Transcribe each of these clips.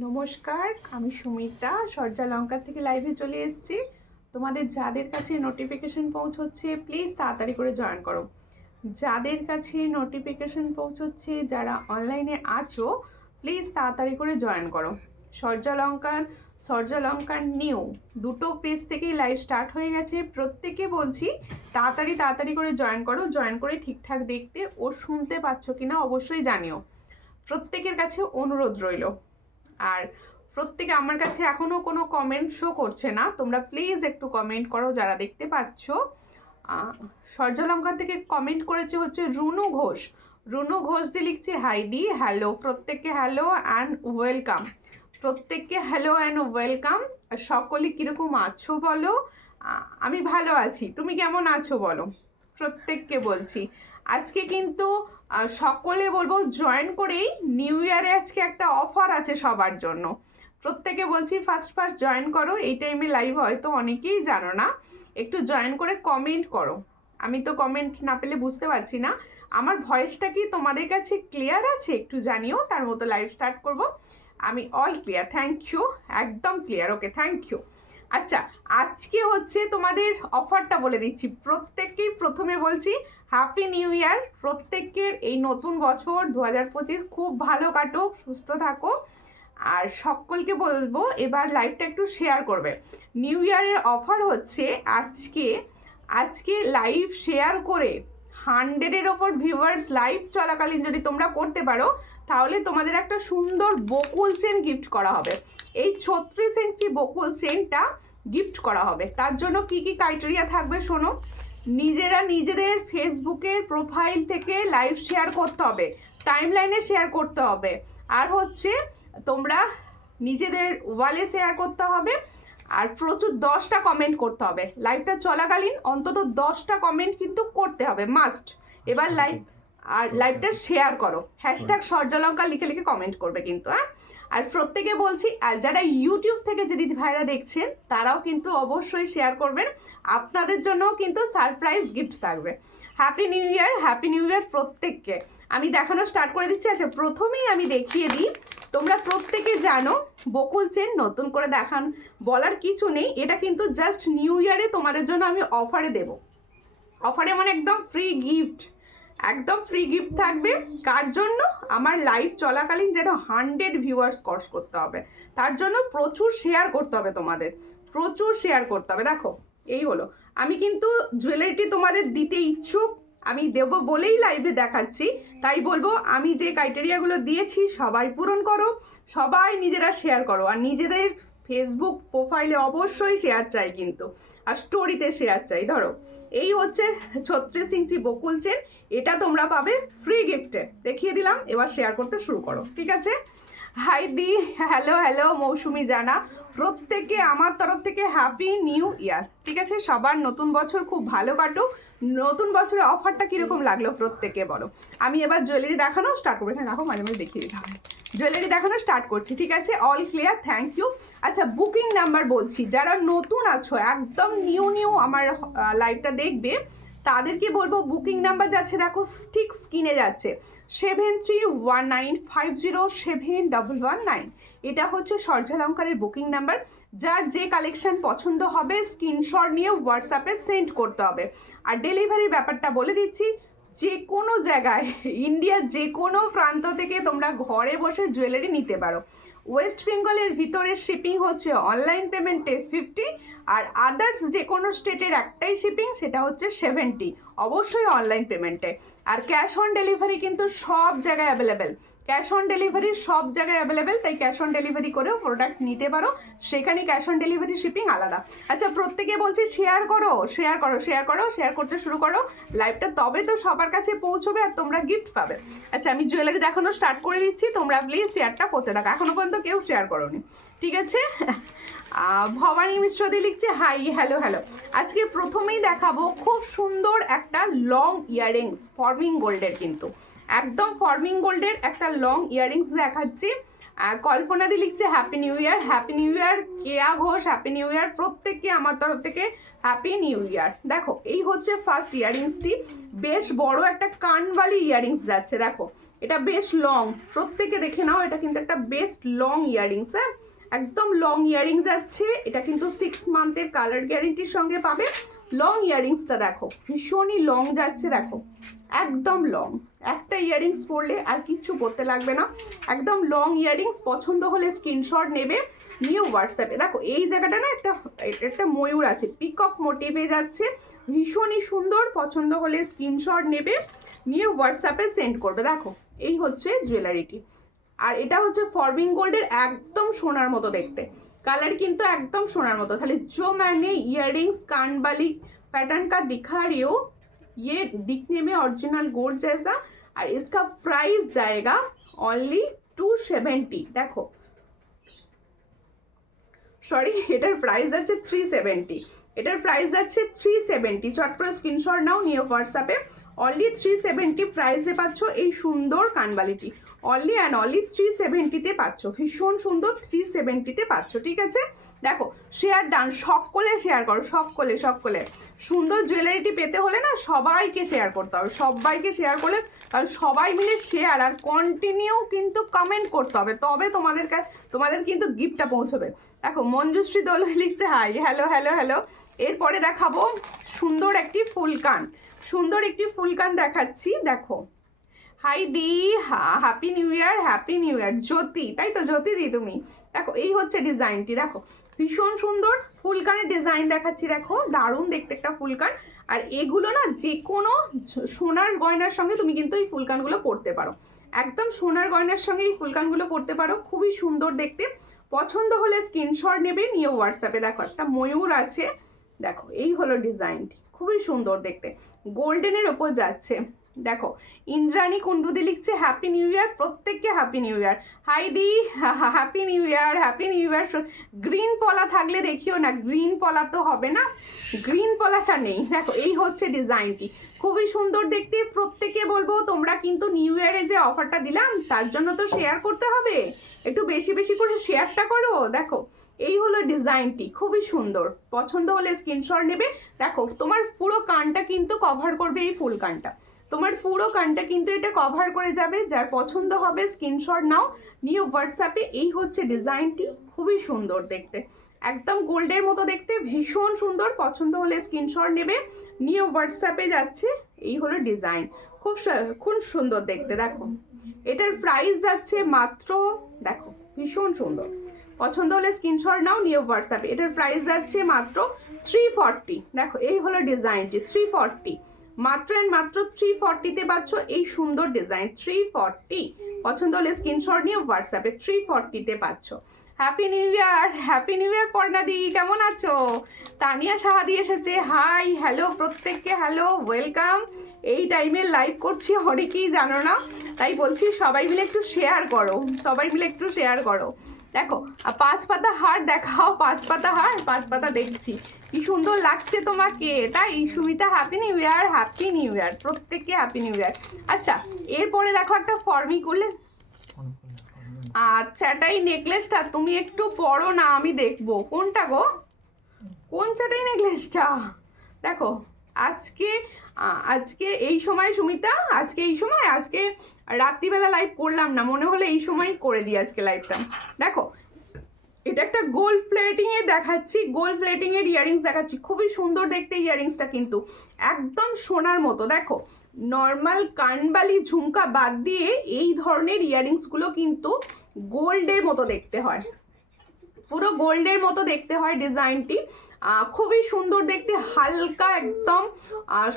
নমস্কার, আমি সুমিতা সর্যালঙ্কার থেকে লাইভে চলে এসেছি। তোমাদের যাদের কাছে নোটিফিকেশন পৌঁছচ্ছে প্লিজ তাড়াতাড়ি করে জয়েন করো। যাদের কাছে নোটিফিকেশন পৌঁছচ্ছে, যারা অনলাইনে আছো, প্লিজ তাড়াতাড়ি করে জয়েন করো। সর্যালঙ্কার নিউ দুটো পেজ থেকেই লাইভ স্টার্ট হয়ে গেছে। প্রত্যেকে বলছি তাড়াতাড়ি করে জয়েন করো। জয়েন করে ঠিকঠাক দেখতে ও শুনতে পাচ্ছ কিনা অবশ্যই জানিও। প্রত্যেকের কাছে অনুরোধ রইল। আর প্রত্যেকে আমার কাছে এখনো কোনো কমেন্ট শো করছে না, তোমরা প্লিজ একটু কমেন্ট করো যারা দেখতে পাচ্ছ। সর্যালঙ্কা থেকে কমেন্ট করেছে হচ্ছে রুনু ঘোষ। রুনু ঘোষ দিয়ে লিখছে হাই দি, হ্যালো প্রত্যেককে, হ্যালো অ্যান্ড ওয়েলকাম। প্রত্যেককে হ্যালো অ্যান্ড ওয়েলকাম। সকলে কীরকম আছো বলো? আমি ভালো আছি, তুমি কেমন আছো বলো? প্রত্যেককে বলছি আজকে কিন্তু সকলে বলবো জয়েন করেই, নিউ ইয়ারে আজকে একটা অফার আছে সবার জন্য। প্রত্যেকে বলছি ফার্স্ট জয়েন করো। এই টাইমে লাইভ হয়তো অনেকেই জানো না, একটু জয়েন করে কমেন্ট করো। আমি তো কমেন্ট না পেলে বুঝতে পারছি না। আমার ভয়েসটা কি তোমাদের কাছে ক্লিয়ার আছে একটু জানিও, তার মতো লাইভ স্টার্ট করব। আমি অল ক্লিয়ার, থ্যাংক ইউ, একদম ক্লিয়ার, ওকে থ্যাংক ইউ। আচ্ছা, আজকে হচ্ছে তোমাদের অফারটা বলে দিচ্ছি। প্রত্যেককেই প্রথমে বলছি হ্যাপি নিউ ইয়ার। প্রত্যেকের এই নতুন বছর 2025 খুব ভালো কাটুক, সুস্থ থাকো। আর সকলকে বলবো এবার লাইভটা একটু শেয়ার করবে। নিউ ইয়ারের অফার হচ্ছে আজকে লাইভ শেয়ার করে 100-এর ওপর ভিউয়ার্স লাইভ চলাকালীন যদি তোমরা করতে পারো, তাহলে তোমাদের একটা সুন্দর বকুল চেন গিফট করা হবে। এই 36 ইঞ্চি বকুল চেনটা গিফট করা হবে। তার জন্য কি কি ক্রাইটেরিয়া থাকবে শোনো। নিজেদের ফেসবুকের প্রোফাইল থেকে লাইভ শেয়ার করতে হবে, টাইমলাইনে শেয়ার করতে হবে, আর হচ্ছে তোমরা নিজেদের ওয়ালে শেয়ার করতে হবে, আর প্রচুর 10টা কমেন্ট করতে হবে। লাইভটা চলাকালীন অন্তত 10টা কমেন্ট কিন্তু করতে হবে, মাস্ট। এবার লাইভটা শেয়ার করো, হ্যাশট্যাগ সর্যালঙ্কা লিখে লিখে কমেন্ট করবে কিন্তু, হ্যাঁ। আর প্রত্যেকে বলছি, আর যারা ইউটিউব থেকে যে দিদি ভাইরা দেখছেন তারাও কিন্তু অবশ্যই শেয়ার করবেন। আপনাদের জন্যও কিন্তু সারপ্রাইজ গিফট থাকবে। Happy new year, happy new year প্রত্যেককে। আমি দেখানো স্টার্ট করে দিচ্ছি। আচ্ছা, প্রথমেই আমি দেখিয়ে দিই, তোমরা প্রত্যেকে জানো বকুল চেন নতুন করে বলার কিছু নেই। এটা কিন্তু জাস্ট নিউ ইয়ারে তোমাদের জন্য আমি অফারে দেব। অফারে মানে একদম ফ্রি গিফট, একদম ফ্রি গিফট থাকবে। কার জন্য? আমার লাইভ চলাকালীন যেন 100 ভিউয়ার্স ক্রস করতে হবে, তার জন্য প্রচুর শেয়ার করতে হবে, তোমাদের প্রচুর শেয়ার করতে হবে। দেখো, এই হলো, আমি কিন্তু জুয়েলারিটি তোমাদের দিতে ইচ্ছুক, আমি দেবো বলেই লাইভে দেখাচ্ছি। তাই বলবো, আমি যে ক্রাইটেরিয়াগুলো দিয়েছি সবাই পূরণ করো, সবাই নিজেরা শেয়ার করো। আর নিজেদের ফেসবুক প্রোফাইলে অবশ্যই শেয়ার চাই কিন্তু, আর স্টোরিতে শেয়ার চাই। ধরো, এই হচ্ছে 36 ইঞ্চি বকুল চেন, এটা তোমরা পাবে ফ্রি গিফটে, দেখিয়ে দিলাম। এবার শেয়ার করতে শুরু করো, ঠিক আছে? হাই দি, হ্যালো মৌসুমি জানা। প্রত্যেকে আমার তরফ থেকে হ্যাপি নিউ ইয়ার, ঠিক আছে? সবার নতুন বছর খুব ভালো কাটুক। নতুন বছরের অফারটা কীরকম লাগলো প্রত্যেকে বলো। আমি এবার জুয়েলারি দেখানো স্টার্ট করবো। হ্যাঁ রাখো, মাঝে মাঝে দেখিয়ে দিতে হবে। জুয়েলারি দেখানো স্টার্ট করছি, ঠিক আছে? All clear, thank you. আচ্ছা, বুকিং নাম্বার বলছি, যারা নতুন আছো, একদম নিউ আমার লাইভটা দেখবে, তাদেরকে বলবো বুকিং নাম্বার যাচ্ছে, দেখো ঠিক স্ক্রিনে যাচ্ছে 7319507119। এটা হচ্ছে সর্যালঙ্কারের বুকিং নাম্বার। যার যে কালেকশন পছন্দ হবে স্ক্রিনশট নিয়ে হোয়াটসঅ্যাপে সেন্ড করতে হবে। আর ডেলিভারির ব্যাপারটা বলে দিচ্ছি, যে কোনো জায়গায়, ইন্ডিয়ার যে কোনো প্রান্ত থেকে তোমরা ঘরে বসে জুয়েলারি নিতে পারো। ওয়েস্ট বেঙ্গলের ভিতরে শিপিং হচ্ছে অনলাইন পেমেন্টে 50, আর আদার্স যে কোনো স্টেটের একটাই শিপিং, সেটা হচ্ছে 70, অবশ্যই অনলাইন পেমেন্টে। আর ক্যাশ অন ডেলিভারি কিন্তু সব জায়গায় অ্যাভেলেবেল, ক্যাশ অন ডেলিভারি সব জায়গায় অ্যাভেলেবেল, তাই ক্যাশ অন ডেলিভারি করেও প্রোডাক্ট নিতে পারো, সেখানে ক্যাশ অন ডেলিভারি শিপিং আলাদা। আচ্ছা, প্রত্যেকে বলছি শেয়ার করো, শেয়ার করতে শুরু করো লাইভটা, তবে তো সবার কাছে পৌঁছবে আর তোমরা গিফট পাবে। আচ্ছা, আমি জুয়েলারি দেখানো স্টার্ট করে দিচ্ছি, তোমরা প্লিজ শেয়ারটা করতে থাকো। এখনো পর্যন্ত কেউ শেয়ার করোনি, ঠিক আছে? ভবানী মিশ্রদি লিখছে হাই, হ্যালো। আজকে প্রথমেই দেখাবো খুব সুন্দর একটা লং ইয়াররিংস, ফর্মিং গোল্ডের, কিন্তু একদম ফর্মিং গোল্ডের একটা লং ইয়াররিংস দেখাচ্ছি। কল্পনাদি লিখছে happy new year, happy new year. Keya Ghosh happy new year. প্রত্যেককে আমার তরফ থেকে হ্যাপি নিউ ইয়ার। দেখো এই হচ্ছে ফার্স্ট ইয়াররিংসটি, বেশ বড় একটা কানবালি ইয়াররিংস যাচ্ছে। দেখো এটা বেশ লং, প্রত্যেকে দেখে নাও, এটা কিন্তু একটা বেস্ট লং ইয়াররিংস। হ্যাঁ, একদম লং ইয়াররিং যাচ্ছে। এটা কিন্তু 6 মান্থের কালার গ্যারেন্টির সঙ্গে পাবে। লং ইয়াররিংসটা দেখো ভীষণই লং যাচ্ছে, দেখো একদম লং। একটা ইয়াররিংস পরলে আর কিচ্ছু পরতে লাগবে না, একদম লং ইয়াররিংস। পছন্দ হলে স্ক্রিনশট নেবে, নিয়ে হোয়াটসঅ্যাপে। দেখো এই জায়গাটা না একটা ময়ূর আছে, পিকক মোটিভে যাচ্ছে, ভীষণই সুন্দর। পছন্দ হলে স্ক্রিনশট নেবে, নিয়ে হোয়াটসঅ্যাপে সেন্ড করবে। দেখো এই হচ্ছে জুয়েলারিটি, আর এটা হচ্ছে ফরবিং গোল্ডের একদম সোনার মতো দেখতে, कलर किंतु एकदम सोनार मतो। ताहले जो मैंने इयररिंग्स कानबाली पैटर्न का दिखा रही हूँ ये दिखने में ओरिजिनल गोल्ड जैसा, और इसका प्राइस जाएगा ओनली 270। देखो सॉरी एटार प्राइस আছে 370, এটার প্রাইস আছে 370। চট করে স্ক্রিনশট নাও, নিয়ে হোয়াটসঅ্যাপে। অনলি 370 প্রাইসে পাচ্ছ এই সুন্দর কানবালিটি, অনলি অ্যান্ড অনলি 370তে পাচ্ছ, ভীষণ সুন্দর 370তে পাচ্ছ। ঠিক আছে, দেখো শেয়ার ডান, সকলে শেয়ার করো, সকলে সকলে। সুন্দর জুয়েলারিটি পেতে হলে না সবাইকে শেয়ার করতে হবে, সবাইকে শেয়ার করলে, কারণ সবাই মিলে শেয়ার আর কন্টিনিউ কিন্তু কমেন্ট করতে হবে, তবে তোমাদের কিন্তু গিফটটা পৌঁছবে। দেখো মঞ্জুশ্রী দোল লিখছে হাই, হ্যালো হ্যালো হ্যালো। এরপরে দেখাবো সুন্দর একটি ফুলকান, সুন্দর একটি ফুলকান দেখাচ্ছি। দেখো হাই দি, happy new year, happy new year. Jyoti, তাই তো জ্যোতি দি তুমি? দেখো এই হচ্ছে ডিজাইনটি, দেখো ভীষণ সুন্দর ফুলকানের ডিজাইন দেখাচ্ছি। দেখো দারুণ দেখতে একটা ফুলকান, আর এগুলো না যে কোনো সোনার গয়নার সঙ্গে তুমি কিন্তু এই ফুলকানগুলো পরতে পারো, একদম সোনার গয়নার সঙ্গে এই ফুলকানগুলো পরতে পারো, খুবই সুন্দর দেখতে। পছন্দ হলে স্ক্রিনশট নেবে, নিয়ে হোয়াটসঅ্যাপে। দেখো একটা ময়ূর আছে, দেখো এই হলো ডিজাইনটি, খুবই সুন্দর দেখতে, গোল্ডেনের ওপর যাচ্ছে। দেখো ইন্দ্রাণী কুন্ডুদি লিখছে হ্যাপি নিউ ইয়ার, প্রত্যেককে হ্যাপি নিউ ইয়ার। হাই দি, happy new year, happy new year. Green পলা থাকলে দেখিও না, গ্রিন পলা তো হবে না, গ্রিন পলাটা নেই। দেখো এই হচ্ছে ডিজাইনটি, খুবই সুন্দর দেখতে। প্রত্যেকে বলবো তোমরা কিন্তু নিউ ইয়ারে যে অফারটা দিলাম তার জন্য তো শেয়ার করতে হবে, একটু বেশি বেশি করে শেয়ারটা করো। দেখো এই হলো ডিজাইনটি, খুবই সুন্দর। পছন্দ হলে স্ক্রিনশট নেবে। দেখো তোমার পুরো কানটা কিন্তু কভার করবে এই ফুল কানটা, তোমার পুরো কানটা কিন্তু এটা কভার করে যাবে। যার পছন্দ হবে স্ক্রিনশট নাও, নিয়ে হোয়াটসঅ্যাপে। এই হচ্ছে ডিজাইনটি, খুবই সুন্দর দেখতে, একদম গোল্ডের মতো দেখতে, ভীষণ সুন্দর। পছন্দ হলে স্ক্রিনশট নেবে, নিয়ে হোয়াটসঅ্যাপে যাচ্ছে। এই হলো ডিজাইন, খুব সুন্দর দেখতে। দেখো এটার প্রাইস যাচ্ছে মাত্র, দেখো ভীষণ সুন্দর। পছন্দ হলে স্ক্রিনশট নাও, নিয়ে হোয়াটসঅ্যাপে। এটার প্রাইস যাচ্ছে মাত্র 340। দেখো এই হলো ডিজাইনটি, 340, মাত্র অ্যান্ড মাত্র 340তে পাচ্ছ এই সুন্দর ডিজাইন, 340। পছন্দ হলে স্ক্রিনশট নিয়ে হোয়াটসঅ্যাপে, 340তে পাচ্ছ। Happy new year, happy new year পর্ণাদি, কেমন আছো? তানিয়া সাহাদি এসেছে, হাই হ্যালো প্রত্যেককে, হ্যালো ওয়েলকাম। এই টাইমে লাইভ করছি, অনেকেই জানো না, তাই বলছি সবাই মিলে একটু শেয়ার করো, সবাই মিলে একটু শেয়ার করো। দেখো 5 পাতা হার দেখাও, 5 পাতা হার, 5 পাতা দেখছি, কি সুন্দর লাগছে তোমাকে, তাই Sumita happy new year, happy new year, প্রত্যেককে হ্যাপি নিউ ইয়ার। আচ্ছা এরপরে দেখো একটা ফর্মি করলে, আচ্ছা এটাই নেকলেসটা তুমি একটু পরো না, আমি দেখবো কোনটা গো, কোন চাটাই নেকলেসটা। দেখো আজকে এই সময় সুমিতা, আজকে এই সময়, আজকে রাত্রিবেলা লাইভ করলাম না, মনে হলে এই সময় করে দিই আজকে লাইভটা। দেখো এটা একটা গোল্ড প্লেটিং এ দেখাচ্ছি, গোল্ড প্লেটিং এর ইয়াররিংস দেখাচ্ছি, খুবই সুন্দর দেখতে ইয়াররিংসটা, কিন্তু একদম সোনার মতো। দেখো নর্মাল কানবালি ঝুমকা বাদ দিয়ে এই ধরনের ইয়াররিংসগুলো কিন্তু গোল্ডের মতো দেখতে হয়, পুরো গোল্ডের মতো দেখতে হয় ডিজাইনটি, খুবই সুন্দর দেখতে, হালকা একদম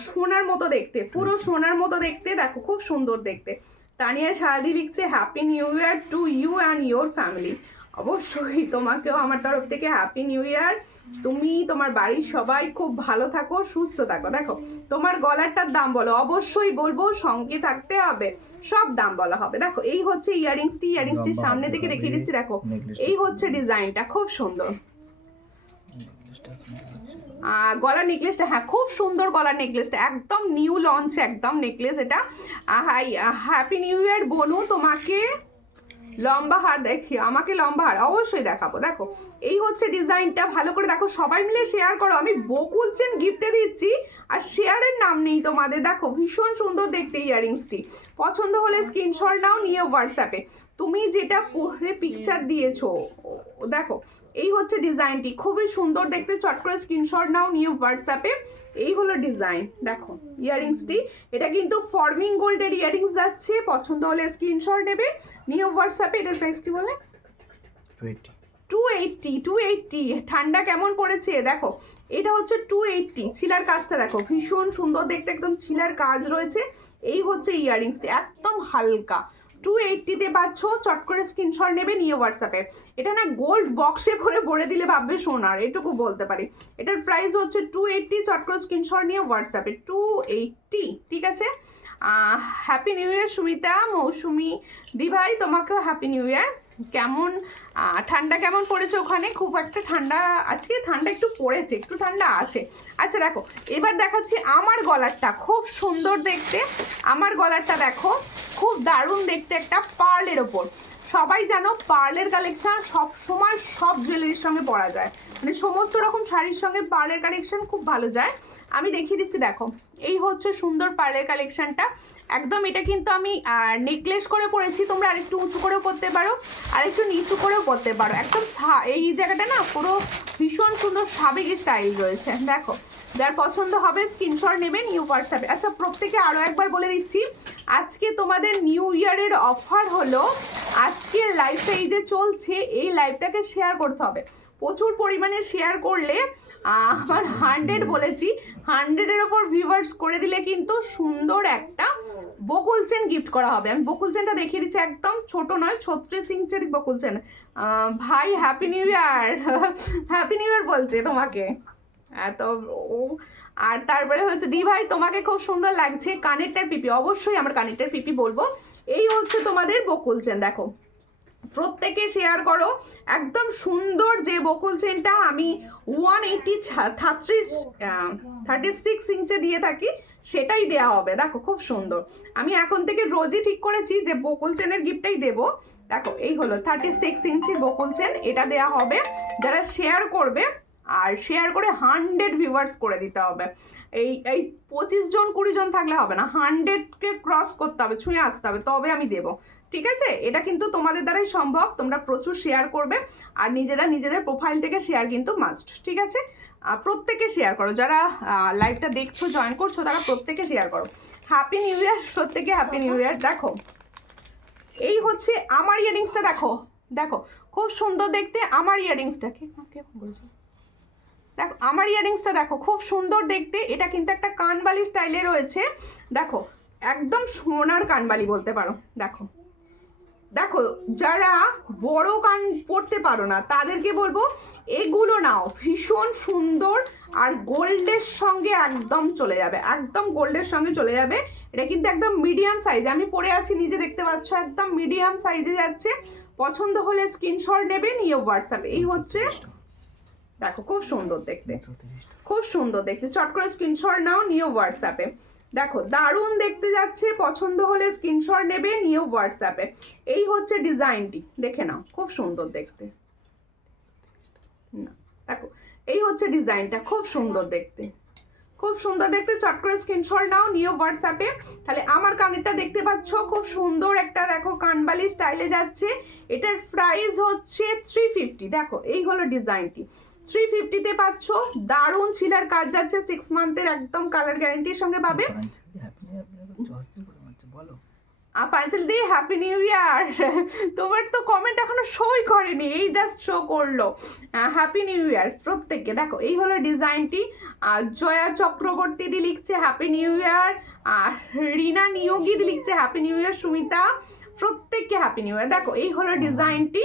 সোনার মতো দেখতে, পুরো সোনার মতো দেখতে। দেখো খুব সুন্দর দেখতে। তানিয়া সারাদি লিখছে happy new year to you and your family. অবশ্যই তোমাকেও আমার তরফ থেকে হ্যাপি নিউ ইয়ার, তুমি তোমার বাড়ির সবাই খুব ভালো থাকো, সুস্থ থাকো। দেখো তোমার গলারটার দাম বলো, অবশ্যই বলবো, সঙ্গে থাকতে হবে, সব দাম বলা হবে। দেখো এই হচ্ছে ইয়াররিংসটি, ইয়াররিংসটির সামনে থেকে দেখিয়ে দিচ্ছি। দেখো এই হচ্ছে ডিজাইনটা, খুব সুন্দর গলার নেকলেসটা, হ্যাঁ খুব সুন্দর গলার নেকলেসটা, একদম নিউ লঞ্চ একদম নেকলেস এটা। হাই হ্যাপি নিউ ইয়ার বনু তোমাকে, লম্বা হার দেখি, আমাকে লম্বা হার অবশ্যই দেখাবো। দেখো এই হচ্ছে ডিজাইনটা, ভালো করে দেখো, সবাই মিলে শেয়ার করো। আমি বকুল চেন গিফটে দিচ্ছি আর শেয়ারের নাম নেই তোমাদের। দেখো ভীষণ সুন্দর দেখতে ইয়াররিংসটি, পছন্দ হলে স্ক্রিনশট নাও, নিয়ে হোয়াটসঅ্যাপে তুমি যেটা পরে পিকচার দিয়েছো। দেখো এই হচ্ছে ডিজাইনটি, খুবই সুন্দর দেখতে, চট করে স্ক্রিনশট নাও, নিয়ে হোয়াটসঅ্যাপে। এই হলো ডিজাইন, দেখো ইয়াররিংসটি, এটা কিন্তু ফর্মিং গোল্ডের ইয়াররিংস যাচ্ছে, পছন্দ হলে স্ক্রিনশট নেবে, নিয়ে হোয়াটসঅ্যাপে। এটার প্রাইস কি বলে? 280। ঠান্ডা কেমন পড়েছে দেখো, এটা হচ্ছে 280। ছিলার কাজটা দেখো ভীষণ সুন্দর দেখতে, একদম ছিলার কাজ রয়েছে। এই হচ্ছে ইয়াররিংসটি, একদম হালকা, 280-তে পাচ্ছ, চট করে স্ক্রিনশট নেবে, নিয়ে হোয়াটসঅ্যাপে। এটা না গোল্ড বক্সে ভরে দিলে ভাববে সোনার, এটুকু বলতে পারি। এটার প্রাইস হচ্ছে 280, চট করে স্ক্রিনশট নিয়ে হোয়াটসঅ্যাপে 280, ঠিক আছে। হ্যাপি নিউ ইয়ার সুমিতা, মৌসুমি দি ভাই, তোমাকেও হ্যাপি নিউ ইয়ার। কেমন ঠান্ডা কেমন পড়েছে ওখানে? খুব একটা ঠান্ডা, আজকে ঠান্ডা একটু পড়েছে, একটু ঠান্ডা আছে। আচ্ছা দেখো এবার দেখাচ্ছি আমার গলারটা, খুব সুন্দর দেখতে। আমার গলারটা দেখো, খুব দারুণ দেখতে, একটা পার্লের ওপর। সবাই জানো পার্লের কালেকশন সব সময় সব জুয়েলারির সঙ্গে পরা যায়, মানে সমস্ত রকম শাড়ির সঙ্গে পার্লের কালেকশন খুব ভালো যায়। আমি দেখিয়ে দিচ্ছি, দেখো এই হচ্ছে সুন্দর পার্লের কালেকশনটা, একদম। এটা কিন্তু আমি নেকলেস করে পরেছি, তোমরা আরেকটু উঁচু করেও পরতে পারো, আরেকটু নিচু করেও পরতে পারো। একদম এই জায়গাটা না পুরো ভীষণ সুন্দর সাবেকি স্টাইল রয়েছে। দেখো যার পছন্দ হবে স্ক্রিনশট নেবেন, নিউ হোয়াটসঅ্যাপে। আচ্ছা প্রত্যেকে আরও একবার বলে দিচ্ছি, আজকে তোমাদের নিউ ইয়ারের অফার হলো, আজকের লাইভটা এই যে চলছে, এই লাইভটাকে শেয়ার করতে হবে, প্রচুর পরিমাণে শেয়ার করলে। আমার 100 বলেছি, 100-এর ওপর ভিউয়ার্স করে দিলে কিন্তু সুন্দর একটা বকুল চেন গিফট করা হবে। আমি বকুল চেনটা দেখিয়ে দিচ্ছি, একদম ছোট নয়, 36 ইঞ্চের বকুল চেন। ভাই happy new year, happy new ইয়ার বলছে তোমাকে। তো আর তারপরে হচ্ছে দি ভাই তোমাকে খুব সুন্দর লাগছে, কানেরটার পিপি, অবশ্যই আমার কানেরটার পিপি বলবো। এই হচ্ছে তোমাদের বকুল চেন, দেখো প্রত্যেকে শেয়ার করো। একদম সুন্দর যে বকুল চেনটা আমি 36 ইঞ্চে দিয়ে থাকি, সেটাই দেওয়া হবে। দেখো খুব সুন্দর, আমি এখন থেকে রোজই ঠিক করেছি যে বকুল চেনের গিফটটাই দেবো। দেখো এই হলো 36 ইঞ্চির বকুল চেন, এটা দেওয়া হবে যারা শেয়ার করবে, আর শেয়ার করে 100 ভিউয়ার্স করে দিতে হবে। এই 25 জন 20 জন থাকলে হবে না, 100কে ক্রস করতে হবে, ছুঁয়ে আসতে হবে, তবে আমি দেবো, ঠিক আছে। এটা কিন্তু তোমাদের দ্বারাই সম্ভব, তোমরা প্রচুর শেয়ার করবে, আর নিজেদের প্রোফাইল থেকে শেয়ার কিন্তু মাস্ট, ঠিক আছে। প্রত্যেকে শেয়ার করো, যারা লাইভটা দেখছো জয়েন করছো তারা প্রত্যেকে শেয়ার করো। হ্যাপি নিউ ইয়ার প্রত্যেকে, হ্যাপি নিউ ইয়ার। দেখো এই হচ্ছে আমার ইয়ারিংসটা, দেখো দেখো খুব সুন্দর দেখতে আমার ইয়ারিংসটা, কে বলছো? দেখো আমার ইয়ারিংসটা দেখো খুব সুন্দর দেখতে, এটা কিন্তু একটা কানবালি স্টাইলে রয়েছে। দেখো একদম সোনার কানবালি বলতে পারো। দেখো দেখো যারা বড় কান পরতে পারো না তাদেরকে বলবো এগুলো নাও, ভীষণ সুন্দর, আর গোল্ডের সঙ্গে একদম চলে যাবে, একদম গোল্ডের সঙ্গে চলে যাবে। এটা কিন্তু একদম মিডিয়াম সাইজ, আমি পরে আছি নিজে দেখতে পাচ্ছ, একদম মিডিয়াম সাইজে যাচ্ছে। পছন্দ হলে স্ক্রিনশট নেবে, নিয়ে হোয়াটসঅ্যাপে। এই হচ্ছে দেখো খুব সুন্দর দেখতে, খুব সুন্দর দেখতে, চট করে স্ক্রিনশট নাও, নিয়ে হোয়াটসঅ্যাপে। দেখো দারুণ দেখতে যাচ্ছে, পছন্দ হলে স্ক্রিনশট নেবে, নিয়ে হোয়াটসঅ্যাপে। এই হচ্ছে ডিজাইনটি, দেখে নাও খুব সুন্দর দেখতে। না দেখো এই হচ্ছে ডিজাইনটা, খুব সুন্দর দেখতে, খুব সুন্দর দেখতে, চট করে স্ক্রিনশট নাও, নিয়ে হোয়াটসঅ্যাপে। তাহলে আমার কানেরটা দেখতে পাচ্ছ, খুব সুন্দর একটা দেখো কানবালি স্টাইলে যাচ্ছে। এটার প্রাইস হচ্ছে 350। দেখো এই হলো ডিজাইনটি, 350-তে পাচ্ছ, দারুণ ছিলার কাজ যাচ্ছে, 6 মান্থের একদম কালার গ্যারান্টির সঙ্গে পাবে। পাঞ্চাল দি হ্যাপি নিউ ইয়ার, তোমার তো কমেন্ট এখনো শোই করেনি, এই জাস্ট শো করলো। হ্যাপি নিউ ইয়ার প্রত্যেককে। দেখো এই হলো ডিজাইনটি, জয়া চক্রবর্তী দি লিখছে হ্যাপি নিউ ইয়ার, আর রিনা নিয়োগী দি লিখছে হ্যাপি নিউ ইয়ার, সুমিতা, প্রত্যেককে হ্যাপি নিউ ইয়ার। দেখো এই হলো ডিজাইনটি।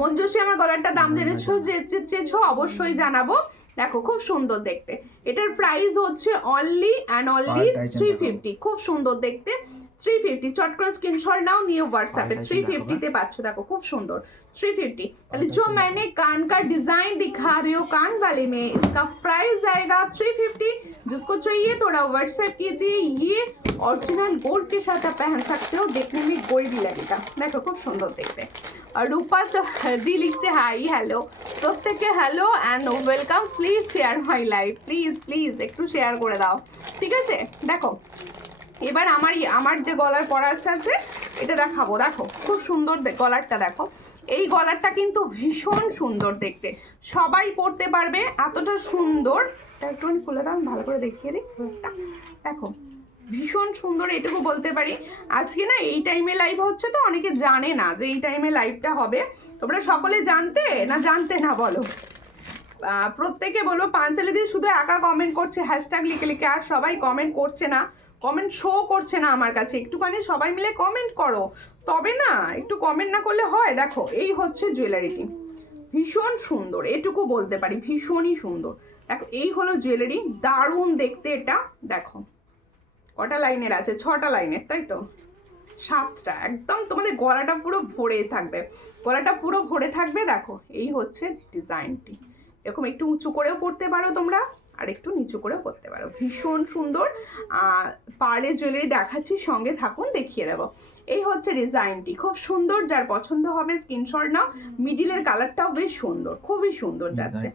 মঞ্জুশ্রী আমার গলারটা দাম জেনেছো অবশ্যই জানাবো। দেখো খুব সুন্দর দেখতে, এটার প্রাইস হচ্ছে অনলি 350, খুব সুন্দর দেখতে, 350। চট করে স্ক্রিনশট নাও, নিয়ে হোয়াটসঅ্যাপে 350-তে পাচ্ছ। দেখো খুব সুন্দর, 350। चलिए जो मैंने कान का डिजाइन दिखा रही हूँ कान वाले में, इसका प्राइस आएगा 350। जिसको चाहिए थोड़ा व्हाट्सएप कीजिए। ये ओरिजिनल गोल्ड के साथ आप पहन सकते हो, देखने में गोल्ड लगेगा। देखो खूब सुंदर देखते। और रूपा দি লিখছে হাই হ্যালো, প্রত্যেকে hello and welcome. Please share my live, please please একটু শেয়ার করে দাও, ঠিক আছে। দেখো এবার আমার যে গলার পরা আছে এটা দেখাবো। দেখো খুব সুন্দর গলারটা দেখো, এই গলারটা কিন্তু ভীষণ সুন্দর দেখতে, সবাই পরতে পারবে, এতটা সুন্দর। একটুখানি খুলে দাও, ভালো করে দেখিয়ে দিই গলারটা। দেখো ভীষণ সুন্দর, এটুকু বলতে পারি। আজকে না এই টাইমে লাইভ হচ্ছে তো অনেকে জানে না যে এই টাইমে লাইভটা হবে। তোমরা সকলে জানতে না বলো? প্রত্যেকে বলবো পাঞ্চালি দি শুধু একা কমেন্ট করছে হ্যাশট্যাগ লিখে লিখে, আর সবাই কমেন্ট করছে না, কমেন্ট শো করছে না আমার কাছে। একটুখানি সবাই মিলে কমেন্ট করো, তবে না একটু কমেন্ট না করলে হয়। দেখো এই হচ্ছে জুয়েলারিটি, ভীষণ সুন্দর, এটুকু বলতে পারি ভীষণই সুন্দর। দেখো এই হলো জুয়েলারি, দারুণ দেখতে এটা। দেখো কটা লাইনের আছে, 6টা লাইনের, তাই তো 7টা। একদম তোমাদের গলাটা পুরো ভরে থাকবে, গলাটা পুরো ভরে থাকবে। দেখো এই হচ্ছে ডিজাইনটি, এরকম একটু উঁচু করেও পড়তে পারো তোমরা, আর একটু নিচু করেও পড়তে পারো, ভীষণ সুন্দর। পার্লের জুয়েলারি দেখাচ্ছি, সঙ্গে থাকুন, দেখিয়ে দেবো। এই হচ্ছে ডিজাইনটি, খুব সুন্দর। যার পছন্দ হবে স্ক্রিনশট নাও। মিডিলের কালারটাও বেশ সুন্দর, খুবই সুন্দর যাচ্ছে।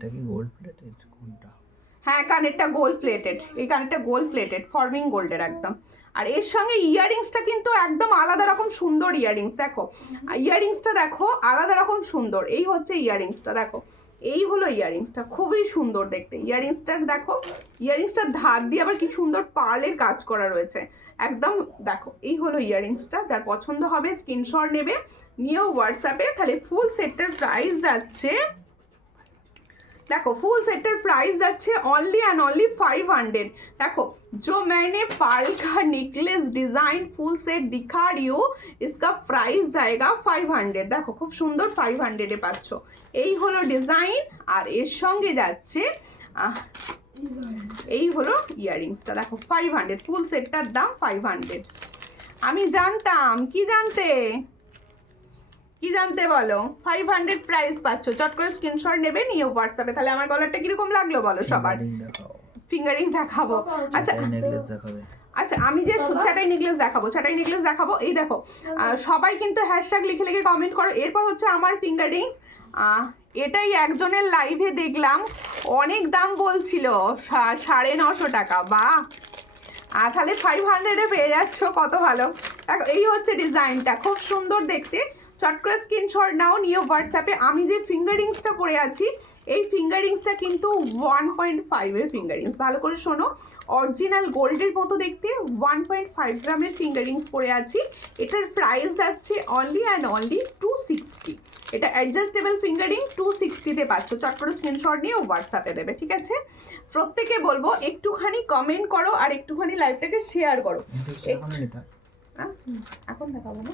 হ্যাঁ কানেরটা গোল্ড প্লেটেড, এই কানেরটা গোল্ড প্লেটেড, ফর্মিং গোল্ডের একদম। আর এর সঙ্গে ইয়াররিংসটা কিন্তু একদম আলাদা রকম সুন্দর ইয়াররিংস। দেখো ইয়াররিংসটা দেখো আলাদা রকম সুন্দর। এই হচ্ছে ইয়াররিংসটা, দেখো এই হলো ইয়াররিংসটা, খুবই সুন্দর দেখতে। ইয়াররিংসটা দেখো, ইয়াররিংসটার ধার দিয়ে আবার কি সুন্দর পার্লের কাজ করা রয়েছে একদম। দেখো এই হলো ইয়াররিংসটা, যার পছন্দ হবে স্ক্রিনশট নেবে, নিয়েও হোয়াটসঅ্যাপে। তাহলে ফুল সেটটার প্রাইস যাচ্ছে, देखो फुल सेटर प्राइस जाच्छे ओनली एंड ओनली 500। देखो जो मैंने पर्ल का नेकलेस डिजाइन फुल सेट दिखा रही हूँ, इसका प्राइस जाएगा 500। देखो खूब सुंदर 500 पाচ্ছো। এই হলো ডিজাইন, আর এর সঙ্গে যাচ্ছে এই হলো ইয়াররিংসটা। দেখো 500, ফুল সেটটার দাম 500। আমি জানতাম, কি জানতে বলো? 500 প্রাইস পাচ্ছ, চট করে স্ক্রিনশট নেবে, নিয়ে হোয়াটসঅ্যাপে। তাহলে আমার গলারটা কিরকম লাগলো বলো সবার? ফিঙ্গারিং দেখাবো। আচ্ছা আচ্ছা আমি যে ছাটাই নেকলেস দেখাবো। এই দেখো সবাই কিন্তু হ্যাশট্যাগ লিখে লিখে কমেন্ট করো। এরপর হচ্ছে আমার ফিঙ্গারিংস। এটাই একজনের লাইভে দেখলাম, অনেক দাম বলছিল, 950 টাকা। বাহ, তাহলে 500-এ পেয়ে যাচ্ছ, কত ভালো। দেখো এই হচ্ছে ডিজাইনটা, খুব সুন্দর দেখতে। চট করে স্ক্রিনশট নাও, নিয়ে হোয়াটসঅ্যাপে। আমি যে ফিঙ্গারিংসটা পরে আছি, এই ফিঙ্গারিংসটা কিন্তু 1.5-এর ফিঙ্গারিংস। ভালো করে শোনো, অরিজিনাল গোল্ডের মতো দেখতে 1.5 গ্রামের ফিঙ্গারিংস পরে আছি। এটার প্রাইস যাচ্ছে অনলি অ্যান্ড অনলি 260। এটা অ্যাডজাস্টেবল ফিঙ্গারিং 260-তে পাচ্ছ। চট করে স্ক্রিনশট নিয়ে হোয়াটসঅ্যাপে দেবে, ঠিক আছে। প্রত্যেকে বলবো একটুখানি কমেন্ট করো আর একটুখানি লাইভটাকে শেয়ার করো। এখন দেখাবো না।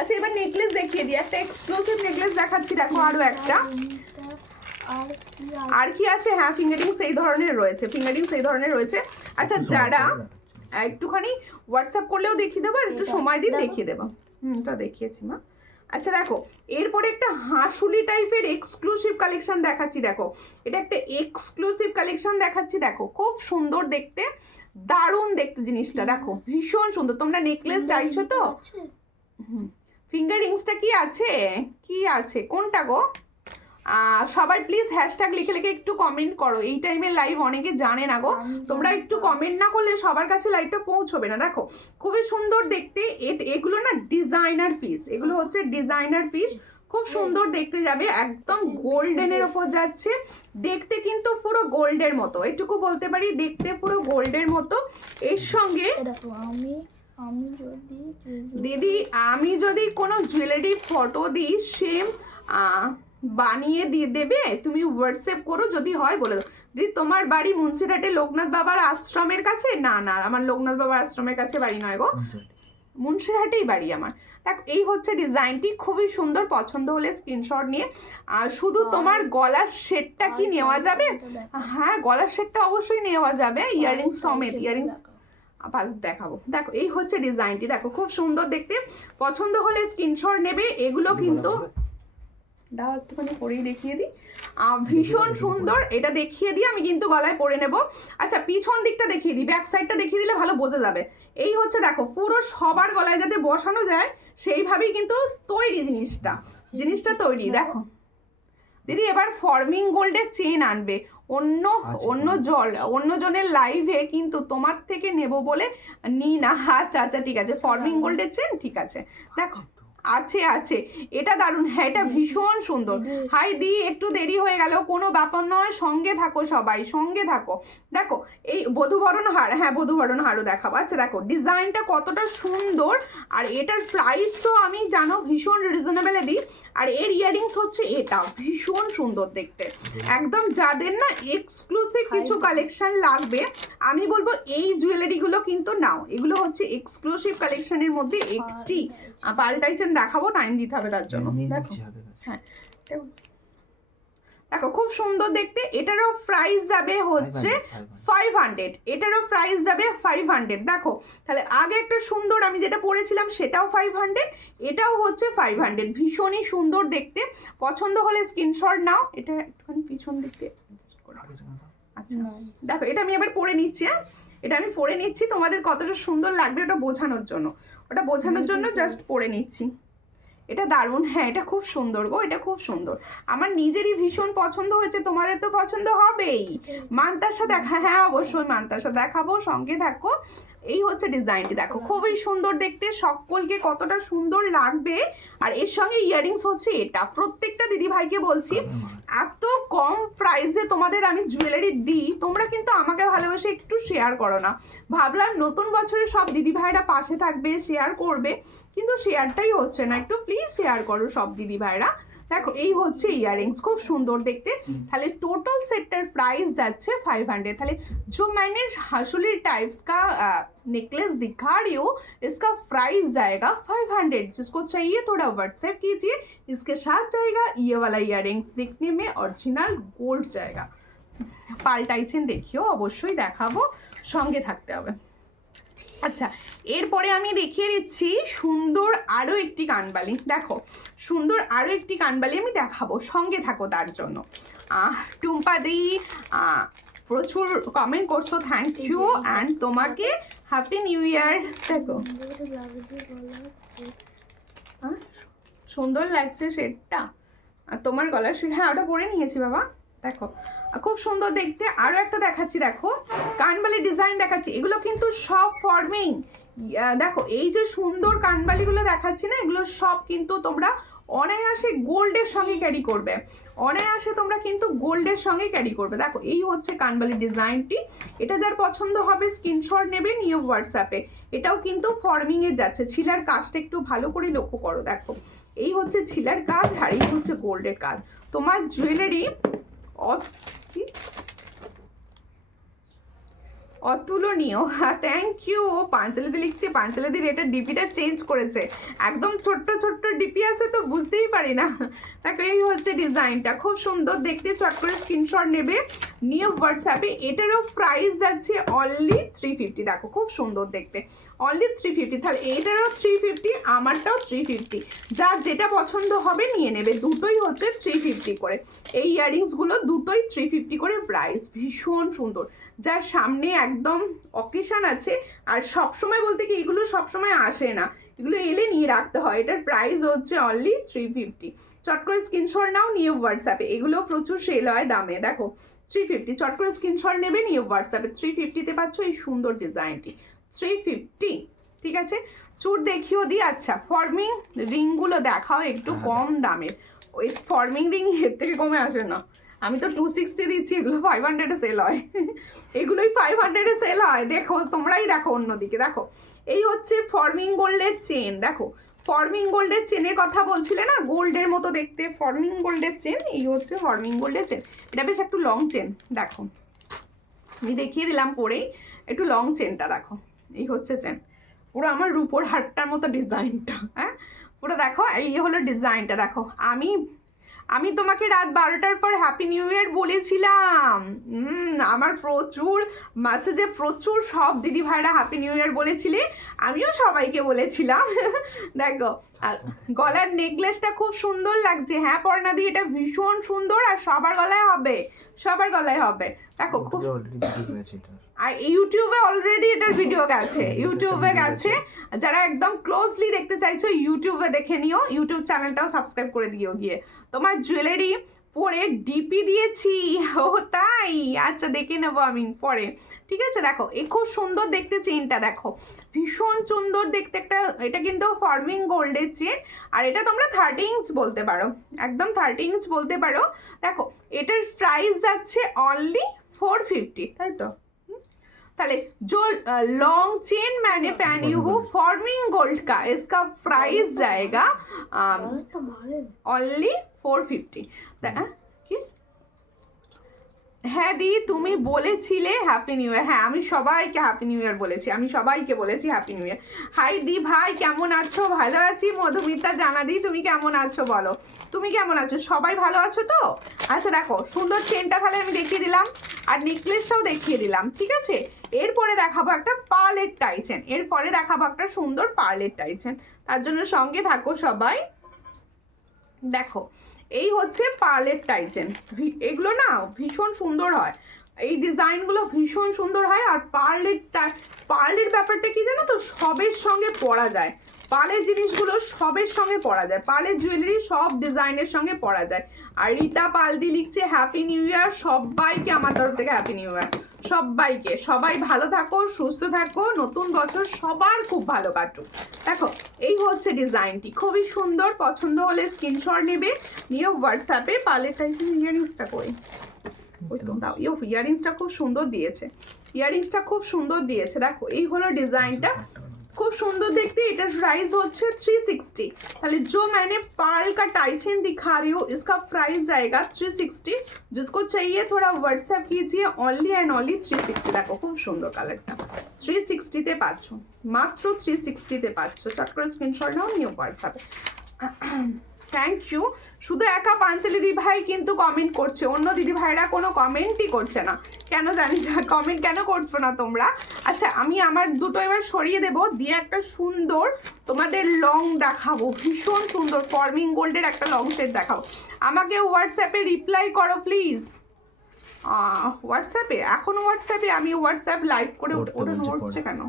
আচ্ছা এবার নেকলেস দেখিয়ে দিই, একটা এক্সক্লুসিভ নেকলেস দেখাচ্ছি। দেখো আরো একটা, আর কি আছে? হ্যাঁ ফিঙ্গারিংস এই ধরনের রয়েছে, আচ্ছা যারা একটুখানি হোয়াটসঅ্যাপ করলেও দেখিয়ে দেবো, আর একটু সময় দিন দেখিয়ে দেবো। এটা দেখিয়েছি মা। আচ্ছা দেখো এরপরে একটা হাঁসুলি টাইপের এক্সক্লুসিভ কালেকশন দেখাচ্ছি। দেখো এটা একটা এক্সক্লুসিভ কালেকশন দেখাচ্ছি। দেখো খুব সুন্দর দেখতে, দারুণ দেখতে জিনিসটা। দেখো ভীষণ সুন্দর। তোমরা নেকলেস চাইছো তো? ফিঙ্গারিংসটা কি আছে কোনটা গো? সবাই প্লিজ হ্যাশট্যাগ লিখে লিখে একটু কমেন্ট করো। এই টাইমে লাইভ অনেকে জানে না গো, তোমরা একটু কমেন্ট না করলে সবার কাছে লাইভটা পৌঁছবে না। দেখো খুবই সুন্দর দেখতে। এগুলো না ডিজাইনার পিস, এগুলো হচ্ছে ডিজাইনার পিস, খুব সুন্দর দেখতে যাবে, একদম গোল্ডেনের ওপর যাচ্ছে। দেখতে কিন্তু পুরো গোল্ডের মতো, এটুকু বলতে পারি, দেখতে পুরো গোল্ডের মতো। এর সঙ্গে দিদি আমি যদি কোনো জুয়েলারি ফটো দিই, সেম বানিয়ে দিয়ে দেবে, তুমি হোয়াটসঅ্যাপ করো, যদি হয় বলে দাও। দিদি তোমার বাড়ি মুন্সিরহাটে লোকনাথ বাবার আশ্রমের কাছে? না আমার লোকনাথ বাবার আশ্রমের কাছে বাড়ি নয় গো, মুন্সিরহাটেই বাড়ি আমার। দেখ এই হচ্ছে ডিজাইনটি, খুবই সুন্দর। পছন্দ হলে স্ক্রিনশট নিয়ে। শুধু তোমার গলার সেটটা কি নেওয়া যাবে? হ্যাঁ গলার সেটটা অবশ্যই নেওয়া যাবে, ইয়াররিংস সমেত। ইয়াররিংস দেখাবো। দেখো এই হচ্ছে ডিজাইনটি, দেখো খুব সুন্দর দেখতে। পছন্দ হলে স্ক্রিনশট নেবে। এগুলো কিন্তু দাও একটুখানি পরেই দেখিয়ে দিই। ভীষণ সুন্দর, এটা দেখিয়ে দিই আমি কিন্তু গলায় পরে নেব। আচ্ছা পিছন দিকটা দেখিয়ে দিই, ব্যাক সাইডটা দেখিয়ে দিলে ভালো বোঝা যাবে। এই হচ্ছে দেখো পুরো সবার গলায় যাতে বসানো যায় সেইভাবেই কিন্তু তৈরি জিনিসটা তৈরি। দেখো দিদি এবার ফর্মিং গোল্ডের চেন আনবে, অন্য জনের লাইভে কিন্তু তোমার থেকে নেব বলে নি না। আচ্ছা আচ্ছা ঠিক আছে, ফর্মিং গোল্ডের চেন ঠিক আছে। দেখো আছে এটা দারুণ, হ্যাঁ এটা ভীষণ সুন্দর। হাই দি একটু দেরি হয়ে গেল, কোনো ব্যাপার নয়, সঙ্গে থাকো সবাই, সঙ্গে থাকো। দেখো এই বধূবরণ হার, হ্যাঁ বধূবরণ হারও দেখাবো। আচ্ছা দেখো ডিজাইনটা কতটা সুন্দর, আর এটার প্রাইস তো আমি জানো ভীষণ রিজনেবলে দিই। আর এর ইয়ারিংস হচ্ছে এটা ভীষণ সুন্দর দেখতে, একদম যাদের না এক্সক্লুসিভ কিছু কালেকশন লাগবে আমি বলবো এই জুয়েলারিগুলো কিন্তু নাও, এগুলো হচ্ছে এক্সক্লুসিভ কালেকশনের মধ্যে একটি। পাল্টাইছেন দেখাবো, টাইম দিতে হবে তার জন্য। দেখো হ্যাঁ দেখো খুব সুন্দর দেখতে, এটারও প্রাইস যাবে হচ্ছে 500, এটারও প্রাইস যাবে 500। দেখো তাহলে আগে একটা সুন্দর আমি যেটা পরেছিলাম সেটাও 500, এটাও হচ্ছে 500, ভীষণই সুন্দর দেখতে। পছন্দ হলে স্ক্রিনশট নাও। এটা একটুখানি পিছন দেখতে, আচ্ছা দেখো এটা আমি এবার পরে নিচ্ছি। হ্যাঁ এটা আমি পরে নিচ্ছি, তোমাদের কতটা সুন্দর লাগবে ওটা বোঝানোর জন্য জাস্ট পরে নিচ্ছি। এটা দারুণ, হ্যাঁ এটা খুব সুন্দর গো, এটা খুব সুন্দর, আমার নিজেরই ভীষণ পছন্দ হয়েছে, তোমাদের তো পছন্দ হবেই। মান্তাসা দেখা, হ্যাঁ অবশ্যই মান্তাসা দেখাবো, সঙ্গে থাকো। এই হচ্ছে ডিজাইনটি দেখো খুবই সুন্দর দেখতে, সকলকে কতটা সুন্দর লাগবে। আর এর সঙ্গে ইয়ারিংস হচ্ছে এটা। প্রত্যেকটা দিদি ভাইকে বলছি এত কম প্রাইসে তোমাদের আমি জুয়েলারি দিই, তোমরা কিন্তু আমাকে ভালোবাসে একটু শেয়ার করো না। ভাবলাম নতুন বছরে সব দিদি ভাইরা পাশে থাকবে, শেয়ার করবে, কিন্তু শেয়ারটাই হচ্ছে না। একটু প্লিজ শেয়ার করো সব দিদি ভাইরা। দেখো এই হচ্ছে ইয়ারিংস খুব সুন্দর দেখতে। তাহলে টোটাल सेटটার प्राइस যাচ্ছে 500। তাহলে जो मैंने हासुली टाइप्स का नेकलेस दिखा रही हूँ इसका प्राइस जाएगा 500। जिसको चाहिए थोड़ा व्हाट्सएप कीजिए, इसके साथ जाएगा ये वाला ইয়ারিংস, देखने में ओरिजिनल गोल्ड जाएगा। পাল্টাইছেন দেখিও, অবশ্যই দেখাবো, সঙ্গে থাকতে হবে। আচ্ছা এরপরে আমি দেখিয়ে দিচ্ছি সুন্দর আরও একটি কানবালি। দেখো সুন্দর আরও একটি কানবালি আমি দেখাবো, সঙ্গে থাকো তার জন্য। টুম্পাদি প্রচুর কমেন্ট করছো, থ্যাংক ইউ, অ্যান্ড তোমাকে হ্যাপি নিউ ইয়ার। দেখো সুন্দর লাগছে শেডটা, আর তোমার গলার শেড, হ্যাঁ ওটা পরে নিয়েছি বাবা। দেখো খুব সুন্দর দেখতে। আরও একটা দেখাচ্ছি, দেখো কানবালি ডিজাইন দেখাচ্ছি, এগুলো কিন্তু সব ফর্মিং। দেখো এই যে সুন্দর কানবালিগুলো দেখাচ্ছি না, এগুলো সব কিন্তু তোমরা অনায়াসে গোল্ডের সঙ্গে ক্যারি করবে, অনায়াসে তোমরা কিন্তু গোল্ডের সঙ্গে ক্যারি করবে। দেখো এই হচ্ছে কানবালি ডিজাইনটি, এটা যার পছন্দ হবে স্ক্রিনশট নেবে, নিয়ে হোয়াটসঅ্যাপে। এটাও কিন্তু ফর্মিংয়ে যাচ্ছে, ছিলার কাজটা একটু ভালো করে লক্ষ্য করো। দেখো এই হচ্ছে ছিলার কাজ, আর এই হচ্ছে গোল্ডের কাজ। তোমার জুয়েলারি অতুলনীয়, থ্যাংক ইউ। পাঞ্চালিদি লিখছে, পাঞ্চালিদির এটা ডিপিটা চেঞ্জ করেছে, একদম ছোট্ট ছোট্ট ডিপি আছে তো বুঝতেই পারি না। দেখো এই হচ্ছে ডিজাইনটা খুব সুন্দর দেখতে, চট করে স্ক্রিনশট নেবে, নিয়ে হোয়াটসঅ্যাপে। এটারও প্রাইস যাচ্ছে অনলি 350। দেখো খুব সুন্দর দেখতে, অনলি 350। তাহলে এটারও 350, আমারটাও 350, যার যেটা পছন্দ হবে নিয়ে নেবে। দুটোই হচ্ছে 350 করে, এই ইয়ারিংসগুলো দুটোই 350 করে প্রাইস, ভীষণ সুন্দর। যার সামনে একদম অকেশন আছে, আর সবসময় বলতে কি এগুলো সবসময় আসে না, এগুলো এলে নিয়ে রাখতে হয়। এটার প্রাইস হচ্ছে অনলি 350। চট করে স্ক্রিনশট নাও, নিয়ে হোয়াটসঅ্যাপে। এগুলো প্রচুর সেল হয় দামে। দেখো 350, চট করে স্ক্রিনশট নেবে, নিয়ে হোয়াটসঅ্যাপে। 350-তে পাচ্ছ এই সুন্দর ডিজাইনটি, 350। ঠিক আছে চুর দেখিও দিই। আচ্ছা ফর্মিং রিংগুলো দেখাও একটু কম দামের, ওই ফর্মিং রিং এর থেকে কমে আসে না। আমি তো 260 দিচ্ছি, এগুলো 500-এ সেল হয়, এগুলোই 500-এ সেল হয়। দেখো তোমরাই দেখো অন্যদিকে। দেখো এই হচ্ছে ফর্মিং গোল্ডের চেন। দেখো ফর্মিং গোল্ডের চেনের কথা বলছিলে না, গোল্ডের মতো দেখতে ফর্মিং গোল্ডের চেন, এই হচ্ছে ফর্মিং গোল্ডের চেন। এটা বেশ একটু লং চেন, দেখো আমি দেখিয়ে দিলাম পরেই, একটু লং চেনটা দেখো, এই হচ্ছে চেন, পুরো আমার রূপোর হারটার মতো ডিজাইনটা। হ্যাঁ পুরো দেখো এই হলো ডিজাইনটা। দেখো আমি আমি তোমাকে রাত 12টার পর হ্যাপি নিউ ইয়ার বলেছিলাম। আমার প্রচুর মেসেজে প্রচুর সব দিদি ভাইরা হ্যাপি নিউ ইয়ার বলেছিলে, আমিও সবাইকে বলেছিলাম। দেখো গলার নেকলেসটা খুব সুন্দর লাগছে। হ্যাঁ পর্ণাদি, এটা ভীষণ সুন্দর আর সবার গলায় হবে, সবার গলায় হবে। দেখো খুব, আর ইউটিউবে অলরেডি এটার ভিডিও গেছে, ইউটিউবে গেছে। যারা একদম ক্লোজলি দেখতে চাইছো ইউটিউবে দেখে নিও, ইউটিউব চ্যানেলটাও সাবস্ক্রাইব করে দিও গিয়ে। তোমার জুয়েলারি পরে ডিপি দিয়েছি। ও তাই, আচ্ছা দেখে নেবো আমি পরে, ঠিক আছে। দেখো এই খুব সুন্দর দেখতে চেনটা, দেখো ভীষণ সুন্দর দেখতে একটা। এটা কিন্তু ফর্মিং গোল্ডের চেন, আর এটা তোমরা 30 ইঞ্চ বলতে পারো, একদম 30 ইঞ্চ বলতে পারো। দেখো এটার প্রাইস যাচ্ছে অনলি 450, তাই তো? ताले जो लॉन्ग चेन मैंने पहनी हूँ फॉर्मिंग गोल्ड का, इसका प्राइस जाएगा ओनली 450। হ্যাঁ দি তুমি বলেছিলে হ্যাপি নিউ ইয়ার। হ্যাঁ আমি সবাইকে হ্যাপি নিউ ইয়ার বলেছি, আমি সবাইকে বলেছি হ্যাপি নিউ ইয়ার। হাই দি ভাই কেমন আছো? ভালো আছি। মধুমিতা জানা দি তুমি কেমন আছো বলো, তুমি কেমন আছো? সবাই ভালো আছো তো? আচ্ছা দেখো সুন্দর চেনটা তাহলে আমি দেখিয়ে দিলাম আর নেকলেসটাও দেখিয়ে দিলাম, ঠিক আছে। এরপরে দেখাবো একটা পার্লের টাইচেন, এরপরে দেখাবো একটা সুন্দর পার্লের টাইচেন, তার জন্য সঙ্গে থাকো সবাই। দেখো এই হচ্ছে পার্লের টাইচেন, এগুলো না ভীষণ সুন্দর হয়, এই ডিজাইনগুলো ভীষণ সুন্দর হয়। আর পার্লের ব্যাপারটা কি জানো তো, সবের সঙ্গে পরা যায়, পার্লের জিনিসগুলো সবের সঙ্গে পরা যায়, পার্লের জুয়েলারি সব ডিজাইনের সঙ্গে পরা যায়। আর রীতা পালদি লিখছে হ্যাপি নিউ ইয়ার। সবাইকে আমার তরফ থেকে হ্যাপি নিউ ইয়ার, সবাইকে। সবাই ভালো থাকো, সুস্থ থাকো, নতুন বছর সবার খুব ভালো কাটুক। দেখো এই হচ্ছে ডিজাইনটি, খুবই সুন্দর। পছন্দ হলে স্ক্রিনশট নেবে, নিয়ে হোয়াটসঅ্যাপে পার্লের টাইপের ইয়ারিংসটা করে ওই তো দাও। ইয়ারিংসটা খুব সুন্দর দিয়েছে, ইয়ারিংসটা খুব সুন্দর দিয়েছে। দেখো এই হলো ডিজাইনটা, खूब सुंदर देखते। इधर प्राइस होच्छे 360। ताले जो मैंने पार्ल का टाइचेन दिखा रही हूँ इसका प्राइस जाएगा 360। जिसको चाहिए थोड़ा व्हाट्सएप कीजिए, ओनली एंड ओनली 360। देखो खूब सुंदर कलरটা 360 তে পাচ্ছো, মাত্র 360 তে পাচ্ছো। চট করে স্ক্রিনশট নাও, নিও হোয়াটসঅ্যাপে। Thank you. শুধু একা পাঞ্চালি দিদি ভাই কিন্তু কমেন্ট করছে, অন্য দিদি ভাইরা কোনো কমেন্টই করছে না, কেন জানি না, কমেন্ট কেন করছো না তোমরা। আচ্ছা আমি আমার দুটো এবার সরিয়ে দেবো, দিয়ে একটা সুন্দর তোমাদের লং দেখাবো, ভীষণ সুন্দর ফর্মিং গোল্ডের একটা লং সেট দেখাবো। আমাকে হোয়াটসঅ্যাপে রিপ্লাই করো প্লিজ, হোয়াটসঅ্যাপে। এখন হোয়াটসঅ্যাপে আমি হোয়াটসঅ্যাপ লাইভ করে ওটা নড়ছে কেন?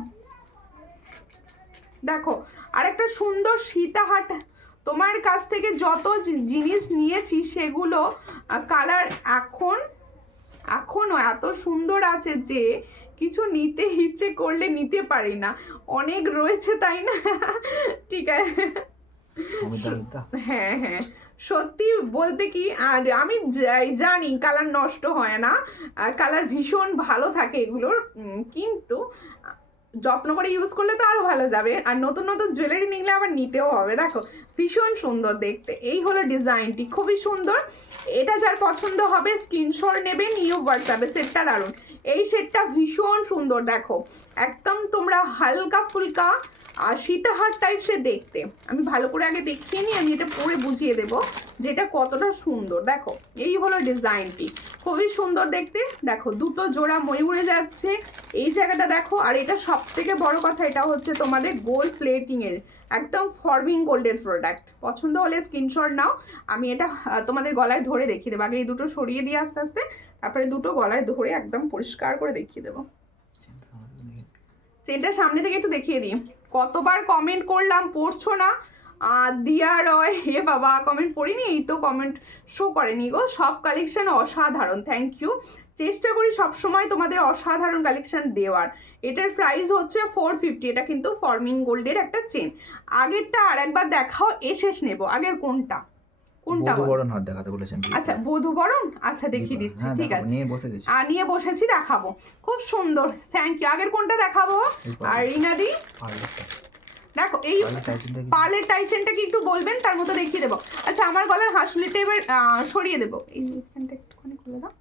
দেখো আর একটা সুন্দর সীতাহাট, তোমার কাছ থেকে যত জিনিস নিয়েছি সেগুলো কালার এখনো এত সুন্দর আছে যে কিছু নিতে ইচ্ছে করলে নিতে পারি না, অনেক রয়েছে তাই না? ঠিক আছে হ্যাঁ হ্যাঁ সত্যি বলতে কি, আর আমি জানি কালার নষ্ট হয় না, কালার ভীষণ ভালো থাকে এগুলোর, কিন্তু যত্ন করে ইউজ করলে তো আরো ভালো যাবে। আর নতুন নতুন জুয়েলারি নিলে আবার নিতেও হবে। দেখো ভীষণ সুন্দর দেখতে, এই হলো ডিজাইনটি, খুবই সুন্দর। এটা যার পছন্দ হবে স্ক্রিনশট নেবে, নিউ হোয়াটসঅ্যাপে। সেটটা দারুণ, এই সেটটা ভীষণ সুন্দর। দেখো একদম তোমরা হালকা ফুলকা আর সীতাহার টাইপসে দেখতে। আমি ভালো করে আগে দেখিয়ে নিই, আমি এটা পরে বুঝিয়ে দেবো যেটা কতটা সুন্দর। দেখো এই হলো ডিজাইনটি, খুবই সুন্দর দেখতে। দেখো দুটো জোড়া ময়ূরে যাচ্ছে এই জায়গাটা দেখো। আর এটা সব থেকে বড় কথা, এটা হচ্ছে তোমাদের গোল্ড প্লেটিং এর, একদম ফর্মিং গোল্ডের প্রোডাক্ট। পছন্দ হলে স্ক্রিনশট নাও, আমি এটা তোমাদের গলায় ধরে দেখিয়ে দেবো। আগে এই দুটো সরিয়ে দিয়ে আস্তে আস্তে, তারপরে দুটো গলায় ধরে একদম পরিষ্কার করে দেখিয়ে দেবো। চেনটা সামনে থেকে একটু দেখিয়ে দিই। কতবার কমেন্ট করলাম, পড়ছো না। দিয়া রয়, হে বাবা কমেন্ট পড়িনি, এই তো কমেন্ট শো করেনি গো। সব কালেকশন অসাধারণ, থ্যাংক ইউ। চেষ্টা করি সবসময় তোমাদের অসাধারণ কালেকশন দেওয়ার। এটার প্রাইস হচ্ছে 450। এটা কিন্তু ফর্মিং গোল্ডের একটা চেন। আগেরটা আর একবার দেখাও, শেষ নেবো। আগের কোনটা কোনটা বধুবরণ হাত দেখাতে বলেছেন? আচ্ছা বধুবরণ, আচ্ছা দেখিয়ে দিচ্ছি, ঠিক আছে নিয়ে বসেছি, দেখাবো। খুব সুন্দর, থ্যাংক ইউ। আগের কোনটা দেখাবো? আর রিনাদি দেখো এই পার্লের টাইচেনটা কি একটু বলবেন, তার মতো দেখিয়ে দেবো। আচ্ছা আমার গলার হাসুলিটা এবার সরিয়ে দেবো, এইখানটা একটুখানি খুলে দাও।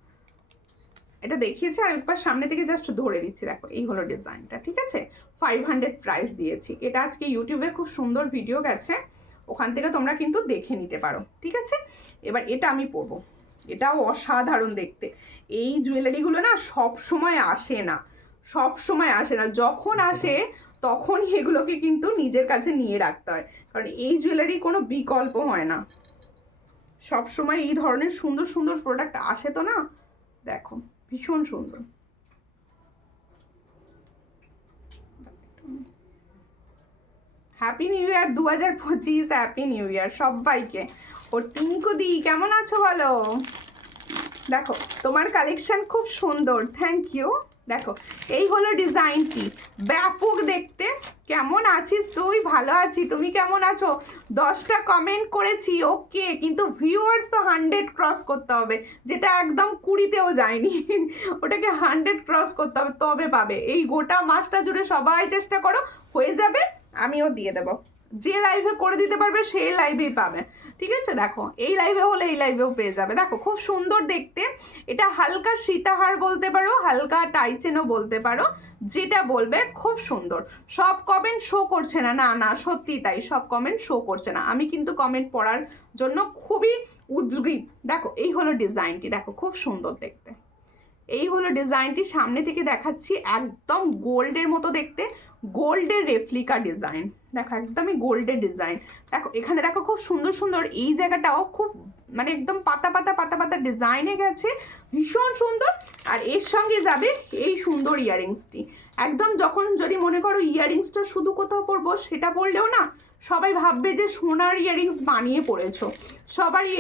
এটা দেখিয়েছি আর একবার সামনে থেকে জাস্ট ধরে দিচ্ছি। দেখো এই হলো ডিজাইনটা, ঠিক আছে। 500 প্রাইস দিয়েছি। এটা আজকে ইউটিউবে খুব সুন্দর ভিডিও গেছে, ওখান থেকে তোমরা কিন্তু দেখে নিতে পারো, ঠিক আছে। এবার এটা আমি পরবো, এটাও অসাধারণ দেখতে। এই জুয়েলারিগুলো না সব সময় আসে না, সব সময় আসে না, যখন আসে তখন এগুলোকে কিন্তু নিজের কাছে নিয়ে রাখতে হয়, কারণ এই জুয়েলারি কোনো বিকল্প হয় না। সব সময় এই ধরনের সুন্দর সুন্দর প্রোডাক্ট আসে তো না, দেখো ভীষণ সুন্দর। হ্যাপি নিউ ইয়ার 2025, হ্যাপি নিউ ইয়ার সবাইকে। ও টিঙ্কু দি কেমন আছো বলো? দেখো তোমার কালেকশন খুব সুন্দর, থ্যাংক ইউ। দেখো এই হলো ডিজাইনটি, ব্যাপক দেখতে। কেমন আছিস তুই? ভালো আছি, তুমি কেমন আছো? 10টা কমেন্ট করেছি, ওকে, কিন্তু ভিউয়ার্স তো 100 ক্রস করতে হবে, যেটা একদম 20তেও যায়নি। ওটাকে 100 ক্রস করতে হবে, তবে পাবে। এই গোটা মাসটা জুড়ে সবাই চেষ্টা করো, হয়ে যাবে, আমিও দিয়ে দেবো। যে লাইভে করে দিতে পারবে সেই লাইভেই পাবে, ঠিক আছে। দেখো এই লাইভে হলে এই লাইভেও পেয়ে যাবে। দেখো খুব সুন্দর দেখতে, এটা হালকা সীতাহার বলতে পারো, হালকা টাইচেনও বলতে পারো, যেটা বলবে। খুব সুন্দর। সব কমেন্ট শো করছে না, না না সত্যি তাই, সব কমেন্ট শো করছে না। আমি কিন্তু কমেন্ট পড়ার জন্য খুবই উদ্গ্রীব। দেখো এই হলো ডিজাইনটি, দেখো খুব সুন্দর দেখতে। এই হলো ডিজাইনটি, সামনে থেকে দেখাচ্ছি, একদম গোল্ডের মতো দেখতে, গোল্ডের রেপ্লিকা ডিজাইন। দেখো একদমই গোল্ডের ডিজাইন। দেখো এখানে দেখো খুব সুন্দর সুন্দর, এই জায়গাটাও খুব মানে একদম পাতা পাতা পাতা পাতা ডিজাইনে গেছে, ভীষণ সুন্দর। আর এর সঙ্গে যাবে এই সুন্দর ইয়াররিংসটি। একদম যখন যদি মনে করো ইয়াররিংসটা শুধু কোথাও পরবো, সেটা পরলেও না সবাই ভাববে যে সোনার ইয়াররিংস বানিয়ে পড়েছো, সবারই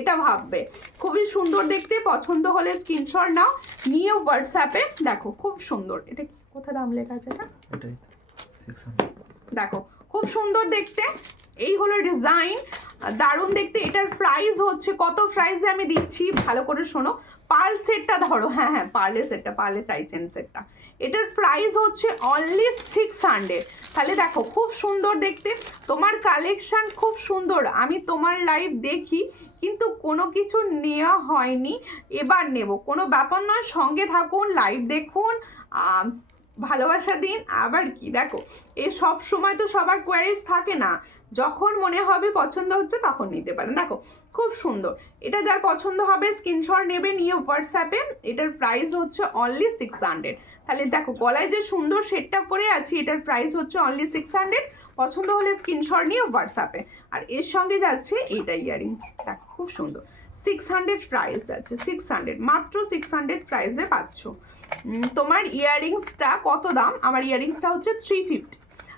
এটা ভাববে। খুবই সুন্দর দেখতে, পছন্দ হলে স্ক্রিনশট নাও, নিয়ে হোয়াটসঅ্যাপে। দেখো খুব সুন্দর, এটা কোথায় দাম লেখা আছে? এটা দেখো খুব সুন্দর দেখতে। এই হলো ডিজাইন, দারুণ দেখতে। এটার প্রাইস হচ্ছে, কত প্রাইসে আমি দিচ্ছি ভালো করে শোনো। পার্ল সেটটা ধরো, হ্যাঁ হ্যাঁ পার্লের সেটটা, পার্লের টাইচেন সেটটা, এটার প্রাইস হচ্ছে অনলি 600। তাহলে দেখো খুব সুন্দর দেখতে, তোমার কালেকশন খুব সুন্দর। আমি তোমার লাইভ দেখি কিন্তু কোনো কিছু নেওয়া হয়নি, এবার নেব, কোনো ব্যাপার নয়। সঙ্গে থাকুন, লাইভ দেখুন, ভালোবাসা দিন। আবার কি দেখো, এ সব সময় তো সবার কোয়ারিজ থাকে না, যখন মনে হবে পছন্দ হচ্ছে তখন নিতে পারেন। দেখো খুব সুন্দর, এটা যার পছন্দ হবে স্ক্রিনশট নেবে, নিয়ে হোয়াটসঅ্যাপে। এটার প্রাইস হচ্ছে অনলি 600। তাহলে দেখো গলায় যে সুন্দর সেটটা পরে আছি, এটার প্রাইস হচ্ছে অনলি 600। পছন্দ হলে স্ক্রিনশট নিয়ে হোয়াটসঅ্যাপে। আর এর সঙ্গে যাচ্ছে এইটা ইয়াররিংস, দেখো খুব সুন্দর। 600 প্রাইস আছে, 600, মাত্র 600 প্রাইসে পাচ্ছ। তোমার ইয়াররিংসটা কত দাম? আমার ইয়াররিংসটা হচ্ছে 350,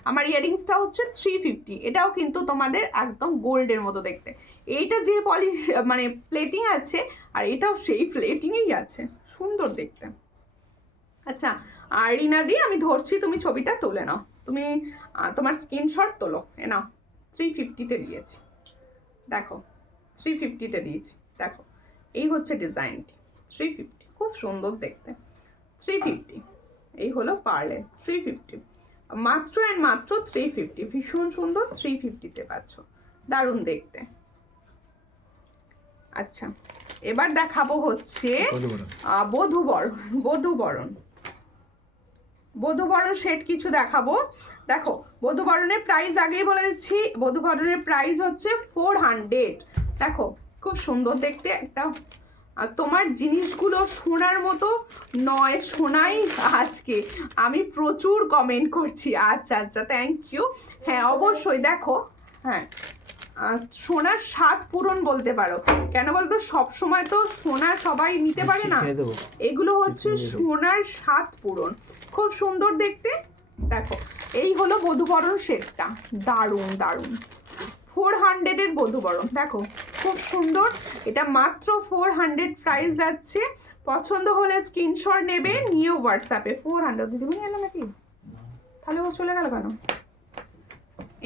আমার ইয়াররিংসটা হচ্ছে 350। এটাও কিন্তু তোমাদের একদম গোল্ডের মতো দেখতে। এইটা যে পলিশ মানে প্লেটিং আছে, আর এটাও সেই প্লেটিংয়েই আছে, সুন্দর দেখতে। আচ্ছা, আর রিনা দি আমি ধরছি, তুমি ছবিটা তুলে নাও, তুমি তোমার স্ক্রিনশট তোলো, এ নাও। 350-তে দিয়েছি, দেখো 350-তে দিয়েছি। দেখো এই হচ্ছে ডিজাইনটি, 350, খুব সুন্দর দেখতে। 350, এই হলো পার্লের 350, মাত্র অ্যান্ড মাত্র 350, ভীষণ সুন্দর। 350-তে পাচ্ছ, দারুণ দেখতে। আচ্ছা এবার দেখাবো হচ্ছে বধূবরণ সেট কিছু দেখাবো। দেখো বধূবরণের প্রাইস আগেই বলে দিচ্ছি, বধূবরণের প্রাইস হচ্ছে 400। দেখো খুব সুন্দর দেখতে একটা। আর তোমার জিনিসগুলো সোনার মতো নয়, সোনাই আজকে আমি প্রচুর কমেন্ট করছি। আচ্ছা আচ্ছা থ্যাংক ইউ। হ্যাঁ অবশ্যই, দেখো হ্যাঁ সোনার স্বাদ পূরণ বলতে পারো। কেন বলতো, সব সময় তো সোনা সবাই নিতে পারে না, এগুলো হচ্ছে সোনার স্বাদ পূরণ, খুব সুন্দর দেখতে। দেখো এই হলো বধূবরণ সেটটা, দারুণ দারুণ। 400-এর বধূবরণ, দেখো খুব সুন্দর। এটা মাত্র 400 প্রাইস যাচ্ছে। পছন্দ হলে স্ক্রিনশট নেবে, নিয়ে হোয়াটসঅ্যাপে। 400 দিদি গেল নাকি, তাহলে ও চলে গেল কেন?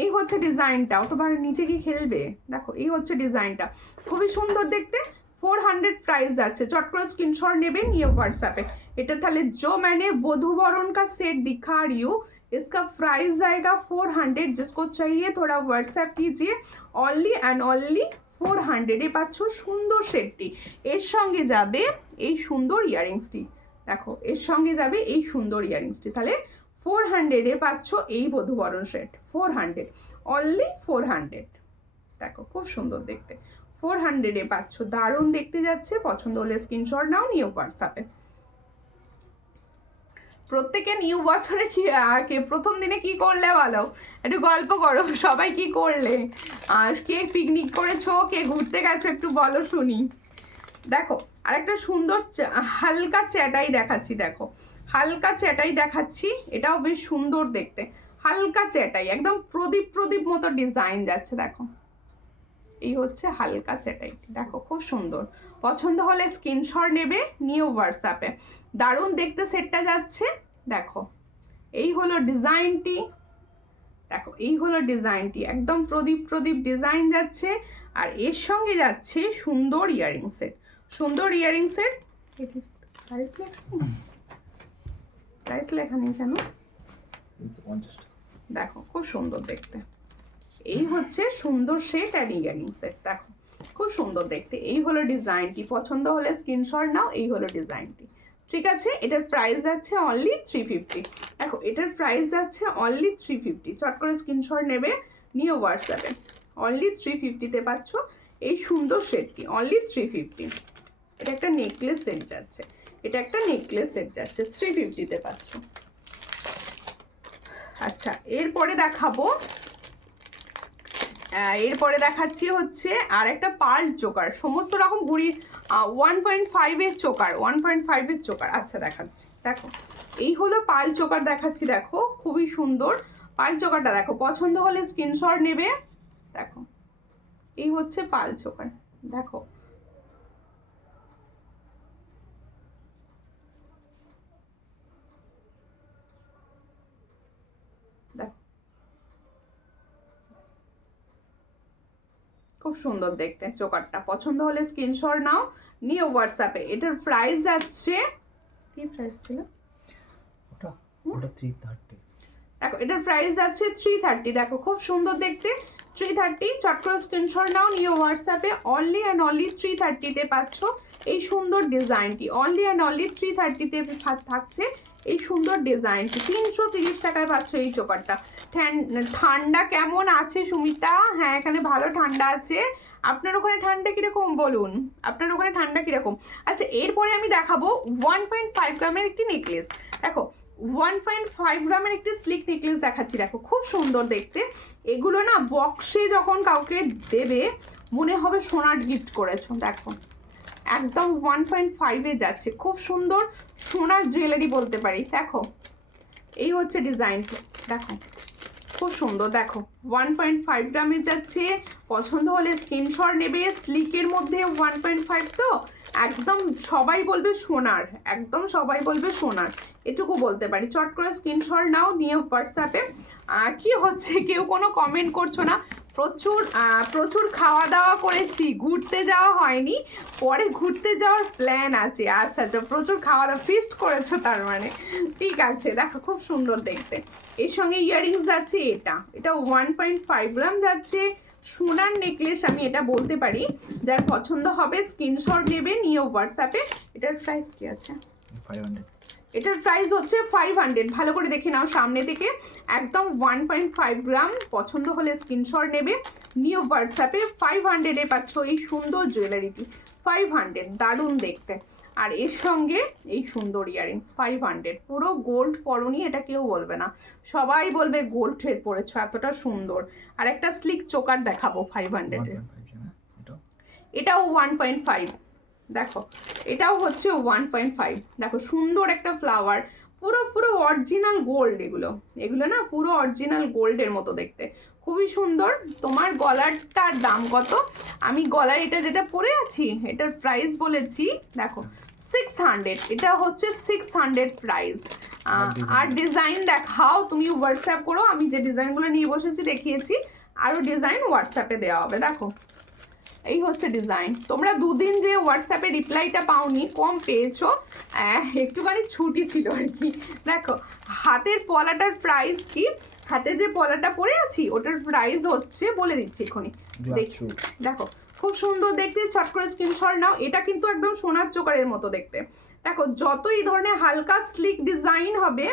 এই হচ্ছে ডিজাইনটা, অতবার নিচে কি খেলবে? দেখো এই হচ্ছে ডিজাইনটা, খুবই সুন্দর দেখতে। 400 प्राइस যাচ্ছে, चट করে स्क्रीनशॉट নেবেন, ये व्हाट्सएप पे। এটা তাহলে जो मैंने वधूवरण का सेट दिखा रही हूँ, इसका प्राइस जाएगा 400। जिसको चाहिए थोड़ा व्हाट्सएप कीजिए, ओनली एंड ओनली 400 এ পাচ্ছ সুন্দর সেটটি। এর সঙ্গে যাবে এই সুন্দর ইয়ারিংসটি, দেখো এর সঙ্গে যাবে এই সুন্দর ইয়ারিংসটি। তাহলে 400 এ পাচ্ছ এই বধূবরণ সেট, 400, অনলি 400। দেখো খুব সুন্দর দেখতে, 400-এ পাচ্ছ, দারুণ দেখতে যাচ্ছে। পছন্দ হলে স্ক্রিনশট নাও, নিও হোয়াটসঅ্যাপে। প্রত্যেকে নিউ বছরে কি প্রথম দিনে কি করলে বলো, একটু গল্প করো, সবাই কি করলে, আর কে পিকনিক করেছো, কে ঘুরতে গেছো, একটু বলো শুনি। দেখো আরেকটা সুন্দর হালকা চ্যাটাই দেখাচ্ছি, দেখো হালকা চ্যাটাই দেখাচ্ছি, এটাও বেশ সুন্দর দেখতে, হালকা চ্যাটাই একদম প্রদীপ প্রদীপ মতো ডিজাইন যাচ্ছে। দেখো এই হচ্ছে হালকা চ্যাটাই, দেখো খুব সুন্দর। পছন্দ হলে স্ক্রিনশট নেবে, নিও হোয়াটসঅ্যাপে। দারুণ দেখতে সেটটা যাচ্ছে। দেখো এই হলো ডিজাইনটি, দেখো এই হলো ডিজাইনটি, একদম প্রদীপ প্রদীপ ডিজাইন যাচ্ছে। আর এর সঙ্গে যাচ্ছে সুন্দর ইয়ারিং সেট, সুন্দর ইয়ারিং সেট। প্রাইস লেখা নেই কেন? দেখো খুব সুন্দর দেখতে, এই হচ্ছে সুন্দর সেট আর ইয়ারিং সেট, দেখো খুব সুন্দর দেখতে। এই হলো ডিজাইনটি, পছন্দ হলে স্ক্রিনশট নাও। এই হলো ডিজাইনটি, ঠিক আছে। এটার প্রাইস যাচ্ছে অনলি 350। দেখো এটার প্রাইস যাচ্ছে অনলি 350, চট করে স্ক্রিনশট নেবে, নিও হোয়াটসঅ্যাপে। অনলি 350-তে পাচ্ছ এই সুন্দর সেটটি, অনলি 350। এটা একটা নেকলেস সেট যাচ্ছে, এটা একটা নেকলেস সেট যাচ্ছে, 350-তে পাচ্ছ। আচ্ছা এরপরে দেখাবো, এরপরে দেখাচ্ছি হচ্ছে আর একটা পার্ল চোকার, সমস্ত রকম ঘুড়ি 1.5-এর চোকার, 1.5-এর চোকার। আচ্ছা দেখাচ্ছি, দেখো এই হলো পার্ল চোকার দেখাচ্ছি, দেখো খুবই সুন্দর পার্ল চোকারটা, দেখো পছন্দ হলে স্ক্রিনশট নেবে। দেখো এই হচ্ছে পার্ল চোকার, দেখো খুব সুন্দর দেখতে চোকারটা, পছন্দ হলে স্ক্রিনশট নাও, নিও হোয়াটসঅ্যাপে। এটার প্রাইস যাচ্ছে, কি প্রাইস ছিল ওটা? 330। দেখো এটার প্রাইস যাচ্ছে 330, দেখো খুব সুন্দর দেখতে 330, চট করে স্ক্রিনশট নাও, নিও হোয়াটসঅ্যাপে। অনলি অ্যান্ড অনলি 330-তে পাচ্ছ এই সুন্দর ডিজাইনটি, অনলি অ্যান্ড অনলি 330-তে থাকছে এই সুন্দর ডিজাইনটি। 330 টাকায় পাচ্ছ এই চোকারটা। ঠান্ডা কেমন আছে সুমিতা? হ্যাঁ এখানে ভালো ঠান্ডা আছে, আপনার ওখানে ঠান্ডা কিরকম বলুন, আপনার ওখানে ঠান্ডা কিরকম? আচ্ছা এরপরে আমি দেখাবো 1.5 গ্রামের একটি নেকলেস। দেখো 1.5 গ্রামের একটি স্লিক নেকলেস দেখাচ্ছি, দেখো খুব সুন্দর দেখতে। এগুলো না বক্সে যখন কাউকে দেবে মনে হবে সোনার গিফট করেছো, দেখো একদম 1.5-এ যাচ্ছে, খুব সুন্দর সোনার জুয়েলারি বলতে পারি। দেখো এই হচ্ছে ডিজাইনটা, দেখো খুব সুন্দর, দেখো 1.5 গ্রামে যাচ্ছে। পছন্দ হলে স্ক্রিনশট নেবে। স্লিকের মধ্যে 1.5 তো একদম সবাই বলবে সোনার, একদম সবাই বলবে সোনার, এটুকু বলতে পারি। চট করে স্ক্রিনশট নাও, নিয়ে হোয়াটসঅ্যাপে। কি হচ্ছে কেউ কোনো কমেন্ট করছো না? প্রচুর খাওয়া দাওয়া করেছি, ঘুরতে যাওয়া হয়নি, পরে ঘুরতে যাওয়ার প্ল্যান আছে। আচ্ছা আচ্ছা, প্রচুর খাওয়া দাওয়া ফিস্ট করেছো তার মানে, ঠিক আছে। দেখো খুব সুন্দর দেখতে, এর সঙ্গে ইয়াররিংস যাচ্ছে, এটা 1.5 গ্রাম যাচ্ছে সোনার নেকলেস, আমি এটা বলতে পারি। যার পছন্দ হবে স্ক্রিনশট নেবে, নিয়ে হোয়াটসঅ্যাপে। এটার প্রাইস কি আছে? 500। এটার প্রাইস হচ্ছে 500, ভালো করে দেখে নাও সামনে থেকে, একদম 1.5 গ্রাম। পছন্দ হলে স্ক্রিনশট নেবে, নিউ হোয়াটসঅ্যাপে। 500-এ পাচ্ছ এই সুন্দর জুয়েলারিটি, 500, দারুণ দেখতে। আর এর সঙ্গে এই সুন্দর ইয়ারিংস, 500, পুরো গোল্ড ফরনি, এটা কেউ বলবে না, সবাই বলবে গোল্ডের পরেছো, এতটা সুন্দর। আর একটা স্লিক চোকার দেখাবো 500-এর, এটাও 1.5, দেখো এটাও হচ্ছে 1.5। দেখো সুন্দর একটা ফ্লাওয়ার, পুরো অরিজিনাল গোল্ড, এগুলো না পুরো অরিজিনাল গোল্ডের মতো দেখতে, খুবই সুন্দর। তোমার গলারটার দাম কত? আমি গলায় এটা যেটা পরে আছি এটার প্রাইস বলেছি, দেখো 600, এটা হচ্ছে 600 প্রাইস। আর ডিজাইন দেখাও, তুমি হোয়াটসঅ্যাপ করো, আমি যে ডিজাইনগুলো নিয়ে বসেছি দেখিয়েছি, আরও ডিজাইন হোয়াটসঅ্যাপে দেওয়া হবে। দেখো এই হচ্ছে ডিজাইন। তোমরা দুদিন যে হোয়াটসঅ্যাপে রিপ্লাইটা পাওনি, কম পেয়েছো, একটুখানি ছুটি ছিল আর কি। দেখো হাতের পলাটার প্রাইস কি, হাতে যে পলাটা পরে আছি ওটার প্রাইস হচ্ছে, বলে দিচ্ছি এখনই, দেখো খুব সুন্দর দেখতে, চট করে স্ক্রিনশট নাও। এটা কিন্তু একদম সোনার চোকারের মতো দেখতে। দেখো যত এই ধরনের হালকা স্লিক ডিজাইন হবে,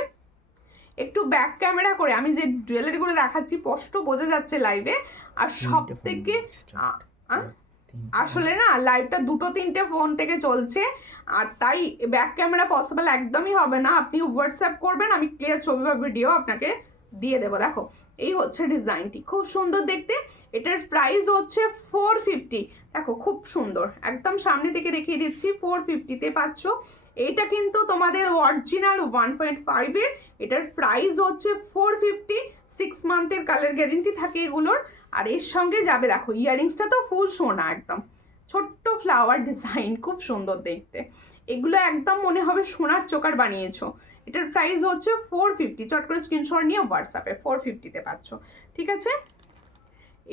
একটু ব্যাক ক্যামেরা করে আমি যে জুয়েলারিগুলো দেখাচ্ছি স্পষ্ট বোঝা যাচ্ছে লাইভে। আর সব থেকে আসলে না লাইভটা 2-3টে ফোন থেকে চলছে, আর তাই ব্যাক ক্যামেরা পসিবল একদমই হবে না। আপনি হোয়াটসঅ্যাপ করবেন, আমি ক্লিয়ার ছবি বা ভিডিও আপনাকে দিয়ে দেবো। দেখো এই হচ্ছে ডিজাইনটি, খুব সুন্দর দেখতে। এটার প্রাইস হচ্ছে 450। দেখো খুব সুন্দর, একদম সামনে থেকে দেখিয়ে দিচ্ছি, 450-তে পাচ্ছ। এইটা কিন্তু তোমাদের অরিজিনাল 1.5 এর। এটার প্রাইস হচ্ছে 450। 6 মান্থের কালার গ্যারেন্টি থাকে এগুলোর। আর এর সঙ্গে যাবে দেখো ইয়াররিংসটা তো ফুল সোনা, একদম ছোট্ট ফ্লাওয়ার ডিজাইন, খুব সুন্দর দেখতে। এগুলো একদম মনে হবে সোনার চোকার বানিয়েছো। এটার প্রাইস হচ্ছে 450। চট করে স্ক্রিনশট নিয়ে হোয়াটসঅ্যাপে 450-তে পাচ্ছ, ঠিক আছে।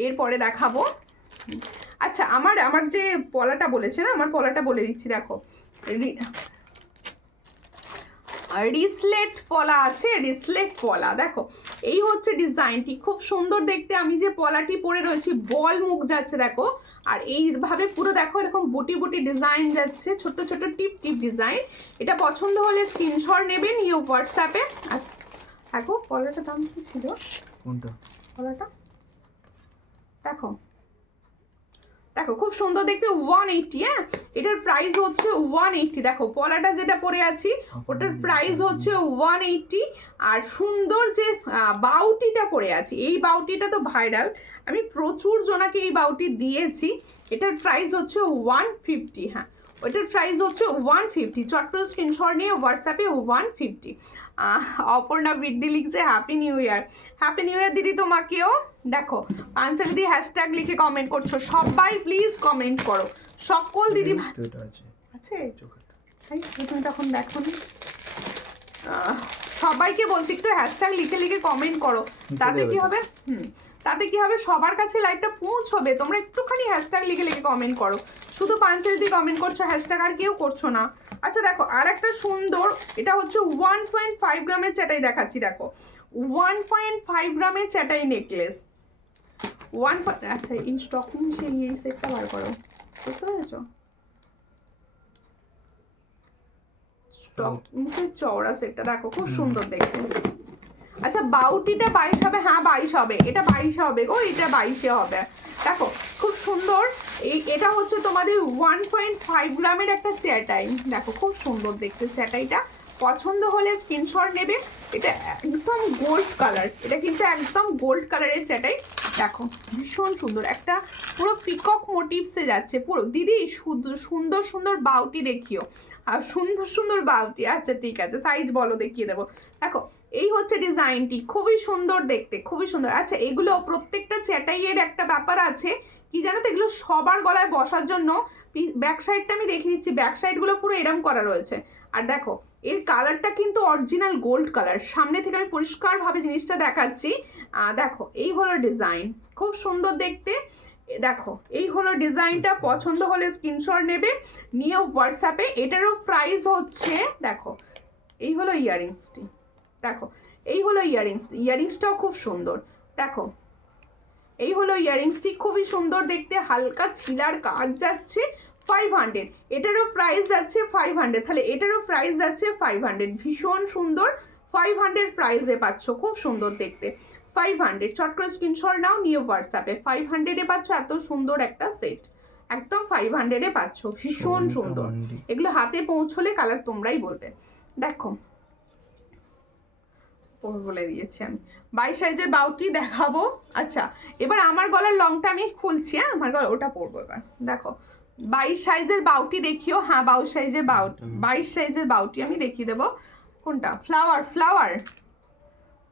এরপরে দেখাবো, আচ্ছা আমার যে পলাটা বলেছে না, আমার পলাটা বলে দিচ্ছি। দেখো রিসলেট পলা আছে, রিসলেট পলা। দেখো এই হচ্ছে ডিজাইনটি, খুব সুন্দর দেখতে। আমি যে পলাটি পরে রয়েছি বল মুখ যাচ্ছে দেখো, আর এইভাবে পুরো দেখো এরকম বুটি বুটি ডিজাইন যাচ্ছে, ছোট ছোট টিপ টিপ ডিজাইন। এটা পছন্দ হলে স্ক্রিনশট নেবেন, নিয়ে হোয়াটসঅ্যাপে। দেখো পলাটার দাম কি ছিল, কোনটা পলাটা দেখো, দেখো খুব সুন্দর দেখতে, 180। হ্যাঁ এটার প্রাইস হচ্ছে 180। দেখো পলাটা যেটা পরে আছি ওটার প্রাইস হচ্ছে 180। আর সুন্দর যে বাউটিটা পরে আছি, এই বাউটিটা তো ভাইরাল, আমি প্রচুর জনাকে এই বাউটি দিয়েছি। এটার প্রাইস হচ্ছে 150। হ্যাঁ ওইটার প্রাইস হচ্ছে 150। চট করে স্ক্রিনশট নিয়ে হোয়াটসঅ্যাপে 150। অপর্ণা বৃদ্ধি লিখছে happy new year. Happy new ইয়ার দিদি তোমাকেও। দেখো পাঞ্চালি দি হ্যাশট্যাগ লিখে কমেন্ট করছো, সবাই প্লিজ কমেন্ট করো, সকল দিদি আছে। তুমি তখন দেখো সবাইকে বলছি একটু হ্যাশট্যাগ লিখে লিখে কমেন্ট করো, তাতে কি হবে, তাতে কি হবে সবার কাছে লাইভটা পৌঁছবে। তোমরা একটুখানি হ্যাশট্যাগ লিখে লিখে কমেন্ট করো, শুধু পাঞ্চালি দি কমেন্ট করছো, হ্যাশট্যাগ আর কেউ করছো না। আচ্ছা দেখো আর একটা সুন্দর, এটা হচ্ছে 1.5 গ্রামের চ্যাটাই দেখাচ্ছি। দেখো 1.5 গ্রামের চ্যাটাই নেকলেস, আচ্ছা এই স্টকিং সেই এই সেটটা বার করো, বুঝতে পেরেছো, স্টক মুখের চওড়া সেটটা দেখো খুব সুন্দর দেখতে। আচ্ছা বাউটিটা 22 হবে, হ্যাঁ 22 হবে, এটা 22 হবে গো, এটা 22-এ হবে। দেখো খুব সুন্দর, এটা হচ্ছে তোমাদের 1.5 গ্রামের একটা চ্যাটাই। দেখো খুব সুন্দর দেখতে চ্যাটাইটা, পছন্দ হলে স্ক্রিনশট নেবে। এটা একদম গোল্ড কালার, এটা কিন্তু একদম গোল্ড কালারের চ্যাটাই। দেখো ভীষণ সুন্দর, একটা পুরো পিকক মোটিভসে যাচ্ছে পুরো। দিদি সুন্দর সুন্দর বাউটি দেখিও, আর সুন্দর সুন্দর বাউটি। আচ্ছা ঠিক আছে সাইজ বলো দেখিয়ে দেবো। দেখো এই হচ্ছে ডিজাইনটি, খুবই সুন্দর দেখতে, খুবই সুন্দর। আচ্ছা এগুলো প্রত্যেকটা চ্যাটাইয়ের একটা ব্যাপার আছে কি জানো তো, এগুলো সবার গলায় বসার জন্য ব্যাক সাইডটা আমি দেখিয়ে দিচ্ছি, ব্যাক সাইডগুলো পুরো এরম করা রয়েছে। আর দেখো এর কালারটা কিন্তু অরিজিনাল গোল্ড কালার, সামনে থেকে আমি পরিষ্কারভাবে জিনিসটা দেখাচ্ছি। দেখো এই হলো ডিজাইন, খুব সুন্দর দেখতে। দেখো এই হলো ডিজাইনটা, পছন্দ হলে স্ক্রিনশট নেবে, নিয়ে হোয়াটসঅ্যাপে। এটারও প্রাইস হচ্ছে, দেখো এই হলো ইয়াররিংসটি, দেখো এই হলো ইয়াররিংসটাও খুব সুন্দর। দেখো এই হলো ইয়াররিংসটি, খুবই সুন্দর দেখতে, হালকা ছিলার কাজ যাচ্ছে 500। এটারও প্রাইস যাচ্ছে 500, তাহলে এটারও প্রাইস যাচ্ছে 500, ভীষণ সুন্দর। 500 প্রাইসে পাচ্ছ, খুব সুন্দর দেখতে। 500 চট করে স্ক্রিনশট নাও, নিয়ে হোয়াটসঅ্যাপে। 500-এ পাচ্ছ এত সুন্দর একটা সেট, একদম 500-এ পাচ্ছ, ভীষণ সুন্দর। এগুলো হাতে পৌঁছলে কালার তোমরাই বলবে। দেখো বলে দিয়েছি আমি 22 সাইজের বাউটি দেখাবো। আচ্ছা এবার আমার গলার লংটা আমি খুলছি, হ্যাঁ আমার গলা ওটা পরবো এবার। দেখো 22 সাইজের বাউটি দেখিও, হ্যাঁ 22 সাইজের বাউটি, 22 সাইজের বাউটি আমি দেখিয়ে দেবো। কোনটা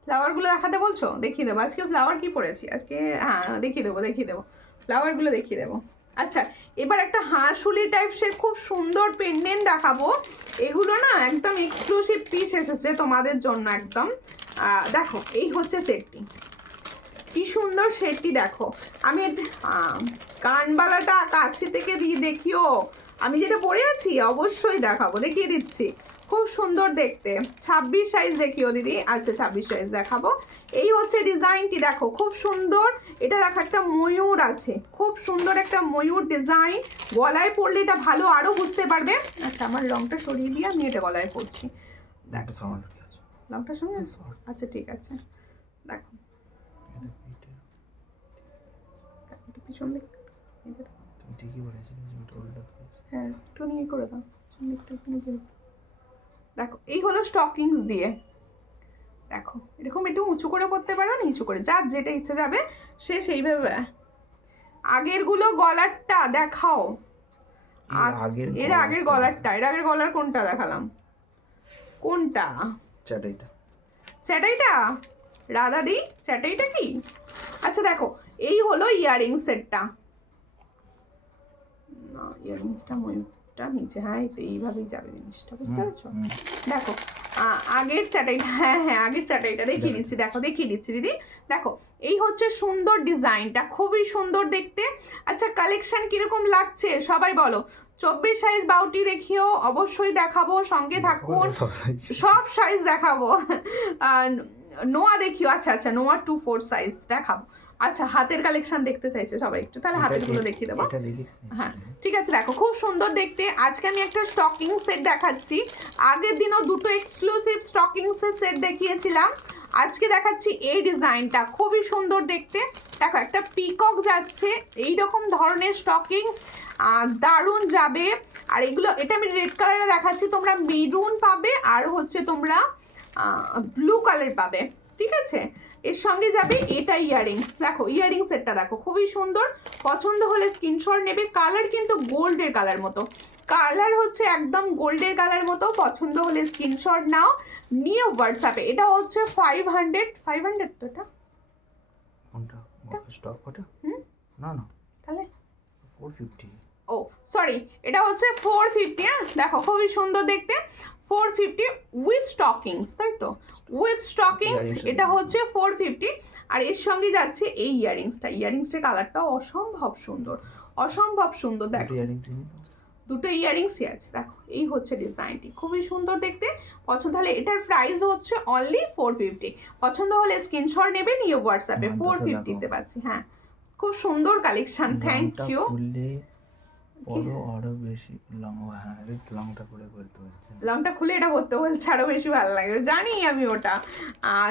ফ্লাওয়ারগুলো দেখাতে বলছো, দেখিয়ে দেবো। আজকে ফ্লাওয়ার কি পরেছি আজকে, হ্যাঁ দেখিয়ে দেবো ফ্লাওয়ারগুলো দেখিয়ে দেবো। আচ্ছা এবার একটা হাঁসুলি টাইপসের খুব সুন্দর পেন্ডেন্ট দেখাবো। এগুলো না একদম এক্সক্লুসিভ পিস এসেছে তোমাদের জন্য একদম। দেখো এই হচ্ছে সেটটি, কি সুন্দর সেটটি। দেখো আমি কানবালাটা কাছে থেকে দেখিও, আমি যেটা পরে আছি অবশ্যই দেখাবো, দেখিয়ে দিচ্ছি, খুব সুন্দর দেখতে। 26 সাইজ দেখিও দিদি। আচ্ছা 26 সাইজ দেখাবো। এই হচ্ছে ডিজাইনটি, দেখো খুব সুন্দর। এটা দেখো একটা ময়ূর আছে, খুব সুন্দর একটা ময়ূর ডিজাইন, গলায় পরলে এটা ভালো আরো বুঝতে পারবে। আচ্ছা আমার লংটা সরিয়ে দিয়ে আমি এটা গলায় পরছি। দেখো লংটার সঙ্গে আচ্ছা ঠিক আছে, দেখো এটা পিছন দিক, ঠিকই বলেছিস, হ্যাঁ একটু নিয়ে করে দাও, দেখো এই হলো স্টকিংস দিয়ে। দেখো এরকম একটু উঁচু করে পড়তে পারো, নিচু করে, যার যেটা ইচ্ছে যাবে সে সেইভাবে। আগের গুলো গলারটা দেখাও, এর আগের গলারটা, এর আগের গলার কোনটা দেখালাম, কোনটা? চ্যাটাইটা, চ্যাটাইটা রাধাদি, চ্যাটাইটা কি? আচ্ছা দেখো এই হলো ইয়ারিং সেটটা, না ইয়ারিংসটা ময়ূরটা নিচে, হ্যাঁ এই তো এইভাবেই যাবে জিনিসটা, বুঝতে পেরেছো? দেখো আগের চাটাইটা, হ্যাঁ হ্যাঁ আগের চাটাইটা দেখিয়ে দিচ্ছি, দেখো দেখিয়ে দিচ্ছি দিদি। দেখো এই হচ্ছে সুন্দর ডিজাইনটা, খুবই সুন্দর দেখতে। আচ্ছা কালেকশন কিরকম লাগছে সবাই বলো। 24 সাইজ বাউটি দেখিও, অবশ্যই দেখাবো, সঙ্গে থাকুন, সব সাইজ দেখাবো। নোয়া দেখিও, আচ্ছা আচ্ছা নোয়া 2-4 সাইজ দেখাবো। আচ্ছা হাতের কালেকশন দেখতে চাইছে সবাই, একটু তাহলে হাতের গুলো দেখিয়ে দেবো। হ্যাঁ ঠিক আছে, দেখো খুব সুন্দর দেখতে। আজকে আমি একটা স্টকিং সেট দেখাচ্ছি, আগের দিনও দুটো এক্সক্লুসিভ স্টকিং সেট দেখিয়েছিলাম, আজকে দেখাচ্ছি এই ডিজাইনটা, খুবই সুন্দর দেখতে। দেখো একটা পিকক যাচ্ছে, এইরকম ধরনের স্টকিং দারুণ যাবে। আর এগুলো, এটা আমি রেড কালারে দেখাচ্ছি, তোমরা মেরুন পাবে আর হচ্ছে তোমরা ব্লু কালার পাবে, ঠিক আছে? এর সঙ্গে যাবে এটা ইয়ারিং, দেখো ইয়ারিং সেটটা দেখো খুবই সুন্দর, পছন্দ হলে স্ক্রিনশট নেবে। কালার কিন্তু গোল্ডের কালার মতো, কালার হচ্ছে একদম গোল্ডের কালার মতো, পছন্দ হলে স্ক্রিনশট নাও, নিয়ে হোয়াটসঅ্যাপে। এটা হচ্ছে 500 তো, এটা কোনটা স্টক কটা? না না তাহলে 450, ও সরি এটা হচ্ছে 450। হ্যাঁ দেখো খুবই সুন্দর দেখতে, 450 উইথ স্টকিংস, তাই তো, উইথ স্টকিংস এটা হচ্ছে 450। আর এর সঙ্গে যাচ্ছে এই ইয়ারিংসটা, ইয়ারিংসের কালারটা অসম্ভব সুন্দর, অসম্ভব সুন্দর। দেখো দুটো ইয়ারিংসই আছে, দেখো এই হচ্ছে ডিজাইনটি, খুবই সুন্দর দেখতে। পছন্দ হলে, এটার প্রাইস হচ্ছে অনলি 450, পছন্দ হলে স্ক্রিনশট নেবে, নিয়ে হোয়াটসঅ্যাপে 450 তে পাচ্ছি। হ্যাঁ খুব সুন্দর কালেকশন, থ্যাংক ইউ। বড় আরো বেশি লং, হ্যাঁ লংটা করে করতে হচ্ছে, লংটা খুলে এটা করতে বলছে, আরো বেশি ভালো লাগবে, জানি আমি ওটা।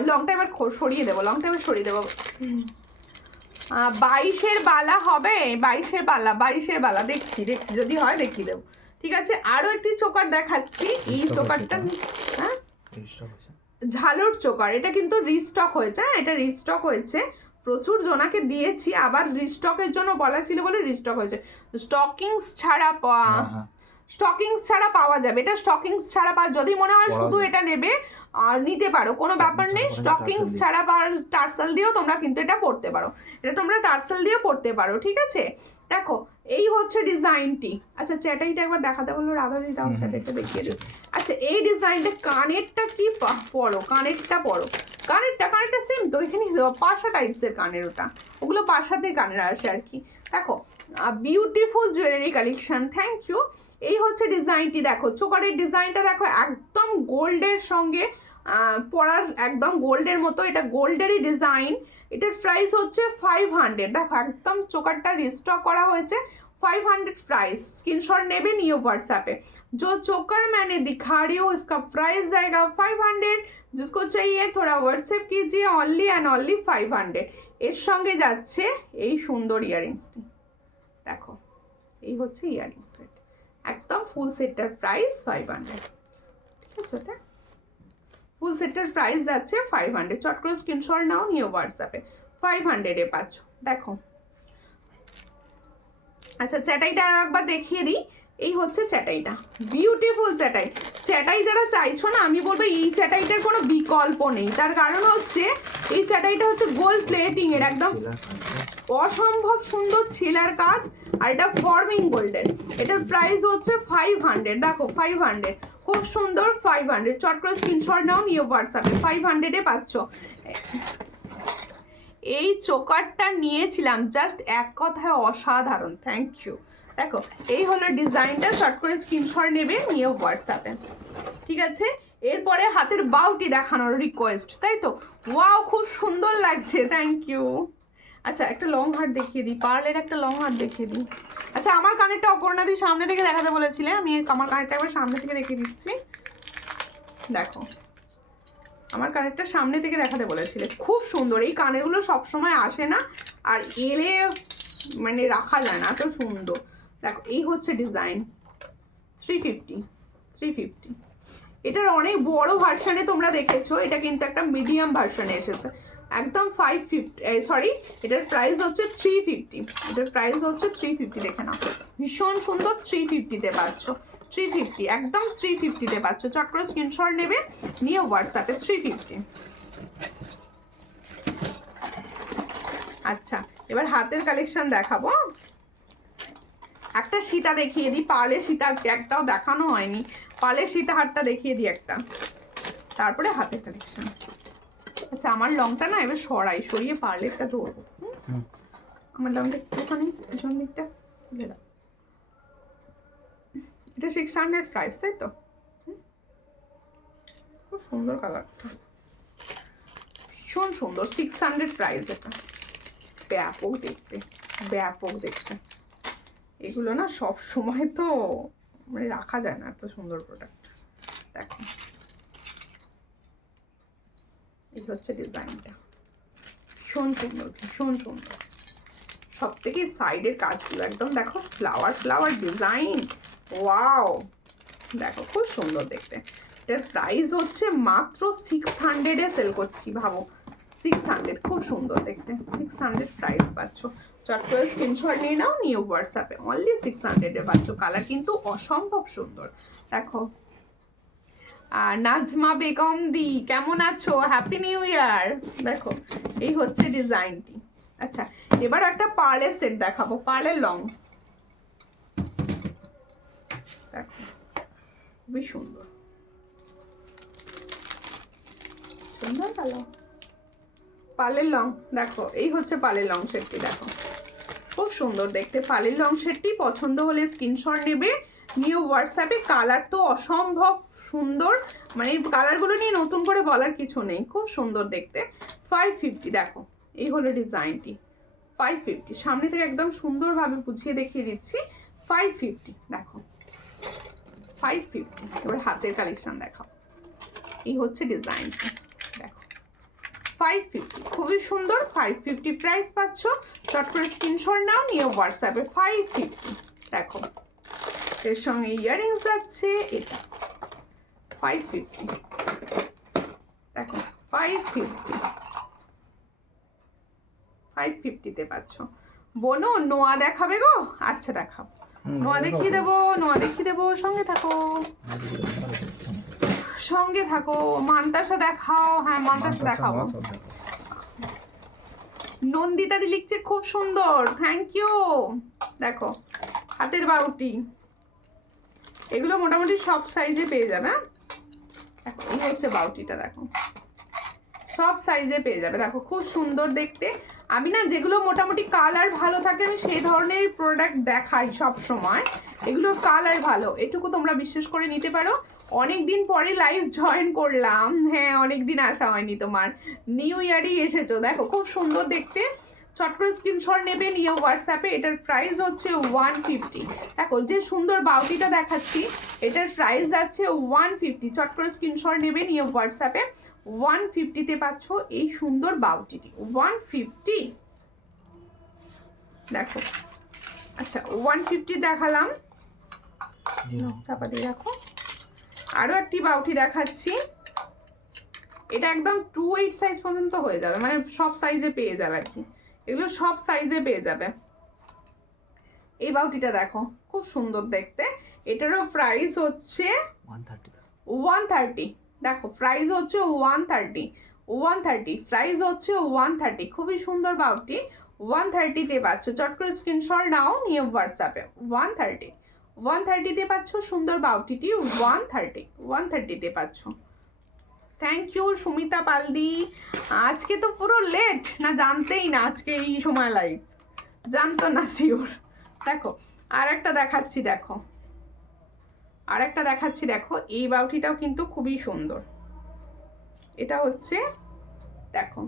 লংটা এবার সরিয়ে দেবো, লংটা এবার সরিয়ে দেবো। 22-এর বালা হবে, 22-এর বালা দেখছি যদি হয় দেখিয়ে দেবো, ঠিক আছে? আরো একটি চোকার দেখাচ্ছি, এই চোকারটা, হ্যাঁ ঝালর চোকার, এটা কিন্তু রিস্টক হয়েছে, হ্যাঁ এটা রিস্টক হয়েছে, প্রচুর জনাকে দিয়েছি, আবার রিস্টকের জন্য বলা ছিল বলে রিস্টক হয়েছে। স্টকিংস ছাড়া পাওয়া যাবে, এটা স্টকিংস ছাড়া যদি মনে হয় শুধু এটা নেবে আর নিতে পারো, কোনো ব্যাপার নেই। স্টকিংস ছাড়া বা টার্সেল দিয়েও তোমরা কিন্তু এটা পরতে পারো, এটা তোমরা টার্সেল দিয়ে পরতে পারো, ঠিক আছে? দেখো এই হচ্ছে ডিজাইনটি। আচ্ছা চ্যাটাইটা একবার দেখাতে বললো রাধা দি, দাও চ্যাটাইটা দেখিয়ে দিই। আচ্ছা এই ডিজাইনটা, কানেরটা কি পরো, কানেরটা পরো, কানেরটা সেম তো, এখানে পাশা টাইপসের কানের, ওগুলো পাশাতে কানের আসে আর কি। দেখো beautiful jewellery collection, thank you. এই হচ্ছে ডিজাইনটি, দেখো চোকারের ডিজাইনটা দেখো, একদম গোল্ডের সঙ্গে পরার, একদম গোল্ডের মতো, এটা গোল্ডেরই ডিজাইন। এটার প্রাইস হচ্ছে 500, দেখো একদম চোকারটা রিস্টক করা হয়েছে, 500 प्राइस। स्क्रीनशॉट नेबे नियो व्हाट्सएप पे, जो चोकर मैंने दिखा रही हूँ इसका प्राइस जाएगा 500, जिसको चाहिए थोड़ा व्हाट्सएप कीजिए, ओनली एंड ओनली 500। এর সঙ্গে যাচ্ছে এই সুন্দর ইয়ারিংসটি, দেখো এই হচ্ছে ইয়ারিং সেট, একদম ফুল সেটটার প্রাইস 500, ঠিক আছে? ওটা ফুল সেটটার প্রাইস যাচ্ছে 500, চট করে স্ক্রিনশট নাও, নিও হোয়াটসঅ্যাপে, 500 এ পাচ্ছ, দেখো। আচ্ছা চ্যাটাইটা একবার দেখিয়ে দিই, এই হচ্ছে চ্যাটাইটা, বিউটিফুল চ্যাটাই। চ্যাটাই যারা চাইছো না, আমি বলবো এই চ্যাটাইটার কোনো বিকল্প নেই, তার কারণ হচ্ছে এই চ্যাটাইটা হচ্ছে গোল্ড প্লেটিং এর, একদম অসম্ভব সুন্দর ছেলার কাজ, আর এটা ফর্মিং গোল্ডের। এটার প্রাইস হচ্ছে 500, দেখো 500, খুব সুন্দর 500, চট করে স্ক্রিনশট নাও, নিয়ে হোয়াটসঅ্যাপে 500 এ পাচ্ছ। এই চোকারটা নিয়েছিলাম, জাস্ট এক কথায় অসাধারণ, থ্যাংক ইউ। দেখো এই হলো ডিজাইনটা, শর্ট করে স্ক্রিনশট নেবে, নিয়ে হোয়াটসঅ্যাপে, ঠিক আছে? এরপরে হাতের বাউটি দেখানোর রিকোয়েস্ট, তাই তো? ওয়াও খুব সুন্দর লাগছে, থ্যাংক ইউ। আচ্ছা একটা লং হার দেখিয়ে দিই, পার্লের একটা লং হার দেখিয়ে দিই। আচ্ছা আমার কানেরটা অপর্ণা দি সামনে থেকে দেখাতে বলেছিলে, আমি আমার কানেরটা একবার সামনে থেকে দেখিয়ে দিচ্ছি, দেখো আমার কানেরটা সামনে থেকে দেখাতে বলেছিলে, খুব সুন্দর। এই কানেরগুলো সবসময় আসে না, আর এলে মানে রাখা যায় না, এত সুন্দর। দেখো এই হচ্ছে ডিজাইন, 350। এটার অনেক বড় ভার্সনে তোমরা দেখেছো, এটা কিন্তু একটা মিডিয়াম ভার্সনে এসেছে, একদম 550, সরি এটার প্রাইস হচ্ছে 350। এটার প্রাইস হচ্ছে 350, দেখে নাও ভীষণ সুন্দর। 350-তে পাচ্ছ, 350, একদম 350-তে পাচ্ছ। চট করে স্ক্রিনশট নেবে, নিয়ে হোয়াটসঅ্যাপে 350। আচ্ছা, এবার হাতের কালেকশন দেখাবো। একটা সীতা দেখিয়ে দিই, পার্লের সীতা, আজকে একটাও দেখানো হয়নি। পার্লের সীতা হারটা দেখিয়ে দিই একটা, তারপরে হাতের কালেকশন। আচ্ছা, আমার লংটা না এবার সরিয়ে পার্লেরটা ধরবো। আমার লংটা একটুখানি পিছন দিকটা খুলে দাও। এটা 600 প্রাইস, তাই তো? খুব সুন্দর কালারটা, ভীষণ সুন্দর। 600 প্রাইস এটা, ব্যাপক দেখতে, ব্যাপক দেখতে। এগুলো না সব সময় তো মানে রাখা যায় না, এত সুন্দর প্রোডাক্ট। দেখো এই হচ্ছে ডিজাইনটা, ভীষণ সুন্দর, ভীষণ সুন্দর। সব থেকে সাইডের কাজগুলো একদম দেখো, ফ্লাওয়ার ডিজাইন, ওয়াও, দেখো খুব সুন্দর দেখতে। এটার প্রাইস হচ্ছে মাত্র 600-এ সেল করছি, ভাবো 600, খুব সুন্দর দেখতে। 600 প্রাইস পাচ্ছ। চট করে স্ক্রিনশট নিয়ে নাও, নিয়ে হোয়াটসঅ্যাপে অনলি 600-এ পাচ্ছ। কালার কিন্তু অসম্ভব সুন্দর। দেখো নাজমা বেগম দি, কেমন আছো? Happy new year. দেখো এই হচ্ছে ডিজাইনটি। আচ্ছা, এবার একটা পার্লের সেট দেখাবো, পার্লের লং। দেখো খুবই সুন্দর, সুন্দর কালার। পার্লের লং দেখো, এই হচ্ছে পার্লের লং সেটটি। দেখো খুব সুন্দর দেখতে পার্লের লং সেটটি। পছন্দ হলে স্ক্রিনশট নেবে, নিয়ে হোয়াটসঅ্যাপে। কালার তো অসম্ভব সুন্দর, মানে এই কালারগুলো নিয়ে নতুন করে বলার কিছু নেই, খুব সুন্দর দেখতে। 550, দেখো এই হলো ডিজাইনটি, 550। সামনে থেকে একদম সুন্দরভাবে বুঝিয়ে দেখিয়ে দিচ্ছি। 550, দেখো 550। এবার হাতের কালেকশন দেখাও, এই হচ্ছে ডিজাইনটি। দেখো 550, খুবই সুন্দর। 550 প্রাইস পাচ্ছ। চট করে স্ক্রিনশট নাও, নিয়ে হোয়াটসঅ্যাপে 550। দেখো এর সঙ্গে ইয়াররিংস আছে, এটা 550। দেখো 550-তে পাচ্ছ। বোনো নোয়া দেখাবে গো? আচ্ছা দেখাও, নোয়া দেখিয়ে দেবো, নোয়া দেখিয়ে দেবো। সঙ্গে থাকো, সঙ্গে থাকো। মান্তাসা দেখাও, হ্যাঁ মান্তাসা দেখাবো। নন্দিতা দি লিখছে খুব সুন্দর, থ্যাংক ইউ। দেখো হাতের বাউটি, এগুলো মোটামুটি সব সাইজে পেয়ে যাবে। দেখো এই হচ্ছে বাউটিটা, দেখো সব সাইজে পেয়ে যাবে। দেখো খুব সুন্দর দেখতে। আমি না যেগুলো মোটামুটি কালার ভালো থাকে, আমি সেই ধরনের প্রোডাক্ট দেখাই সব সময়। এগুলো কালার ভালো, এটুকু তোমরা বিশ্বাস করে নিতে পারো। অনেক দিন পরে লাইভ জয়েন করলাম, হ্যাঁ অনেক দিন আসা হয়নি তোমার, নিউ ইয়ারই এসেছো। দেখো খুব সুন্দর দেখতে। চট করে স্ক্রিনশট নেবে, নিয়ে হোয়াটসঅ্যাপে। এটার প্রাইস হচ্ছে 150। দেখো যে সুন্দর বাউটিটা দেখাচ্ছি, এটার প্রাইস যাচ্ছে 150। চট করে স্ক্রিনশট নেবে, নিয়ে হোয়াটসঅ্যাপে 150-তে পাচ্ছ এই সুন্দর বাউটিটি। 150, দেখো। আচ্ছা 150 দেখালাম, চাপা দিয়ে রাখো। আরো একটি বাউটি দেখাচ্ছি, এটা একদম 28 সাইজ পর্যন্ত হয়ে যাবে, মানে সব সাইজে পেয়ে যাবে আর কি। এগুলো সব সাইজে পেয়ে যাবে। এই বাউটিটা দেখো খুব সুন্দর দেখতে। এটারও প্রাইস হচ্ছে 130। দেখো প্রাইস হচ্ছে 130, প্রাইস হচ্ছে 130। খুবই সুন্দর বাউটি, 130-তে পাচ্ছ। চট করে স্ক্রিনশট নাও, নিয়ে হোয়াটসঅ্যাপে 130-তে পাচ্ছ সুন্দর বাউটিটি। 130-তে পাচ্ছ। থ্যাংক ইউ সুমিতা পালদি। আজকে তো পুরো লেট, না জানতেই না আজকে এই সময় লাইভ, জানতো না শিওর। দেখো আর একটা দেখাচ্ছি, দেখো আর একটা দেখাচ্ছি। দেখো এই বাউটিটাও কিন্তু খুবই সুন্দর, এটা হচ্ছে দেখো।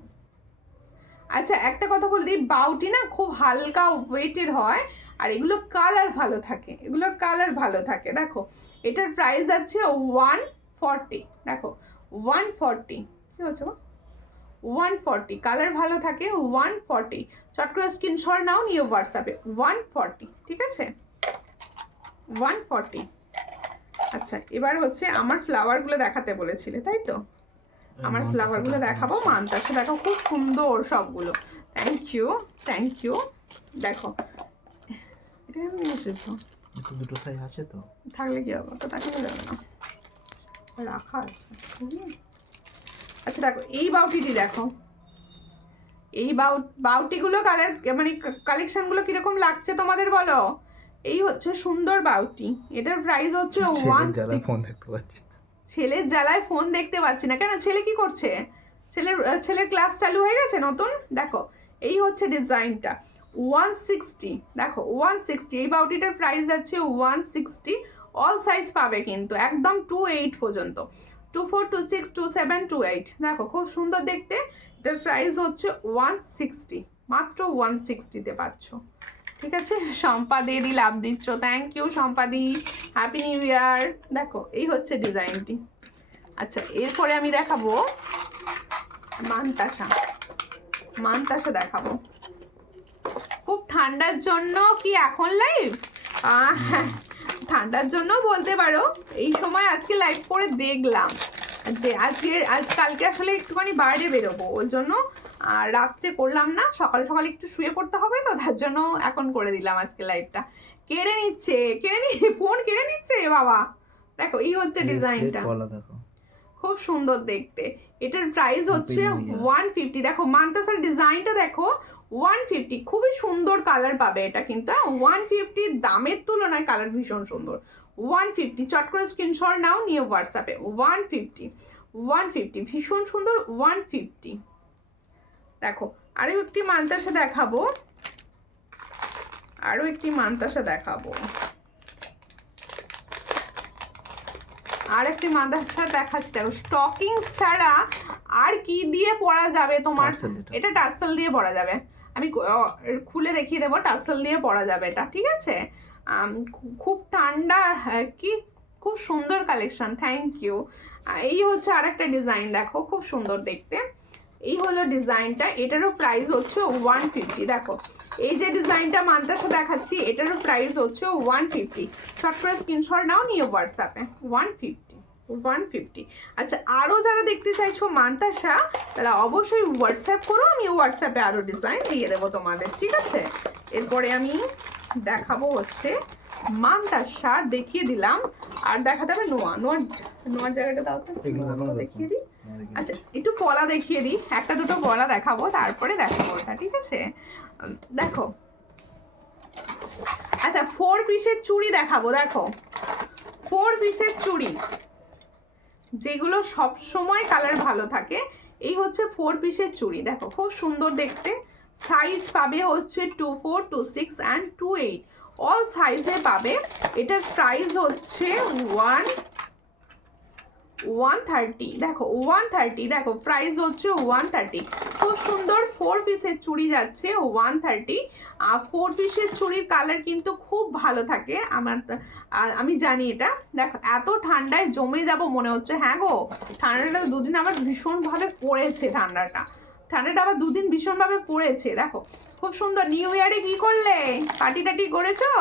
আচ্ছা একটা কথা বলে দিই, বাউটি না খুব হালকা ওয়েটের হয়, আর এগুলো কালার ভালো থাকে, এগুলোর কালার ভালো থাকে। দেখো এটার প্রাইস আছে 140। দেখো 140, কি হচ্ছে 140, কালার ভালো থাকে 140, চট করে স্ক্রিনশট নাও, নিয়ে হোয়াটসঅ্যাপে 140, ঠিক আছে 140। আচ্ছা এবার হচ্ছে আমার ফ্লাওয়ারগুলো দেখাতে বলেছিলে তাই তো, আমার ফ্লাওয়ারগুলো দেখাবো। মানতাসা দেখো খুব সুন্দর সবগুলো, থ্যাংক ইউ। দেখো এটা আমি নিয়ে এসেছো, দুটো সাইজ আছে তো, থাকলে কি হবে, তো তাকে যাবে না, রাখা আছে। আচ্ছা দেখো এই বাউটিটি দেখো, এই বাউটিগুলো কালার মানে কালেকশনগুলো কিরকম লাগছে তোমাদের বলো। এই হচ্ছে সুন্দর বাউটি, এটার প্রাইস হচ্ছে 160। ফোন দেখতে পাচ্ছি, ছেলের জ্বালায় ফোন দেখতে পাচ্ছি না কেন, ছেলে কি করছে, ছেলের ক্লাস চালু হয়ে গেছে নতুন। দেখো এই হচ্ছে ডিজাইনটা 160, দেখো 160, এই বাউটিটার প্রাইস আছে 160। অল সাইজ পাবে কিন্তু একদম 28 পর্যন্ত, 24, 26, 27, 28। দেখো খুব সুন্দর দেখতে, এটার প্রাইস হচ্ছে 160, মাত্র 160-তে পাচ্ছ, ঠিক আছে। সম্পাদি লাভ দিচ্ছ, থ্যাংক ইউ সম্পাদি, হ্যাপি নিউ ইয়ার। দেখো এই হচ্ছে ডিজাইনটি। আচ্ছা এরপরে আমি দেখাবো মানতাসা দেখাবো। খুব ঠান্ডার জন্য কি এখন লাইভ, ঠান্ডার জন্য বলতে পারো, এই সময় আজকে লাইভ করে দেখলাম যে কালকে আসলে একটুখানি বাইরে বেরোবো, ওই জন্য রাত্রে করলাম না, সকাল সকাল একটু শুয়ে পড়তে হবে তো, তার জন্য এখন করে দিলাম আজকে লাইভটা। ফোন কেড়ে নিচ্ছে বাবা। দেখো এই হচ্ছে ডিজাইনটা, খুব সুন্দর দেখতে, এটার প্রাইস হচ্ছে 150। দেখো মানতাসার ডিজাইনটা দেখো 150, খুবই সুন্দর কালার পাবে এটা কিন্তু 150, দামের তুলনায় কালার ভীষণ সুন্দর। 150, চট করে স্ক্রিনশট নাও, নিয়ে হোয়াটসঅ্যাপে 150, ভীষণ সুন্দর 150। দেখো আরও একটি মানতাসা দেখাবো, আর একটি মানতাসা দেখাচ্ছি। দেখো স্টকিং ছাড়া আর কি দিয়ে পরা যাবে তোমার, এটা টার্সেল দিয়ে পরা যাবে, আমি খুলে দেখিয়ে দেবো, টার্সেল দিয়ে পরা যাবে এটা, ঠিক আছে। খুব ঠান্ডা, কি খুব সুন্দর কালেকশন, থ্যাংক ইউ। এই হচ্ছে আর একটা ডিজাইন, দেখো খুব সুন্দর দেখতে, এই হলো ডিজাইনটা, এটারও প্রাইস হচ্ছে 150। দেখো এই যে ডিজাইনটা মানতাসা দেখাচ্ছি, এটারও প্রাইস হচ্ছে 150, শর্ট করে স্ক্রিনশট নাও, নিয়ে হোয়াটসঅ্যাপে 150। আচ্ছা আরও যারা দেখতে চাইছো মানতাসা, তারা অবশ্যই হোয়াটসঅ্যাপ করো, আমি হোয়াটসঅ্যাপে আরও ডিজাইন দিয়ে দেবো তোমাদের, ঠিক আছে। এরপরে আমি দেখাবো হচ্ছে মানতাসা, দেখিয়ে দিলাম, আর দেখাতে হবে নোয়ার জায়গাটা দাও তো, দেখিয়ে দিই। আচ্ছা একটু পলা দেখিয়ে দিই, একটা দুটো পলা দেখাবো, তারপরে দেখাবো ওটা, ঠিক আছে। দেখো আচ্ছা 4 পিসের চুড়ি দেখাবো। দেখো 4 পিসের চুড়ি, যেগুলো সব সময় কালার ভালো থাকে, এই হচ্ছে 4 পিসের চুড়ি। দেখো খুব সুন্দর দেখতে, সাইজ পাবে হচ্ছে 24, 26 অ্যান্ড 28, অল সাইজে পাবে। এটার প্রাইস হচ্ছে 130। দেখো 130, দেখো প্রাইস হচ্ছে 130, খুব সুন্দর 4 পিসের চুড়ি যাচ্ছে 130। 4 পিসের চুড়ির কালার কিন্তু খুব ভালো থাকে, আমি জানি এটা। দেখো এত ঠান্ডায় জমে যাব মনে হচ্ছে, হ্যাঁ গো ঠান্ডাটা দুদিন আবার ভীষণভাবে পড়েছে, ঠান্ডাটা আবার দুদিন ভীষণভাবে পড়েছে। দেখো খুব সুন্দর, নিউ ইয়ারে কি করলে, পার্টি টাটি করেছো।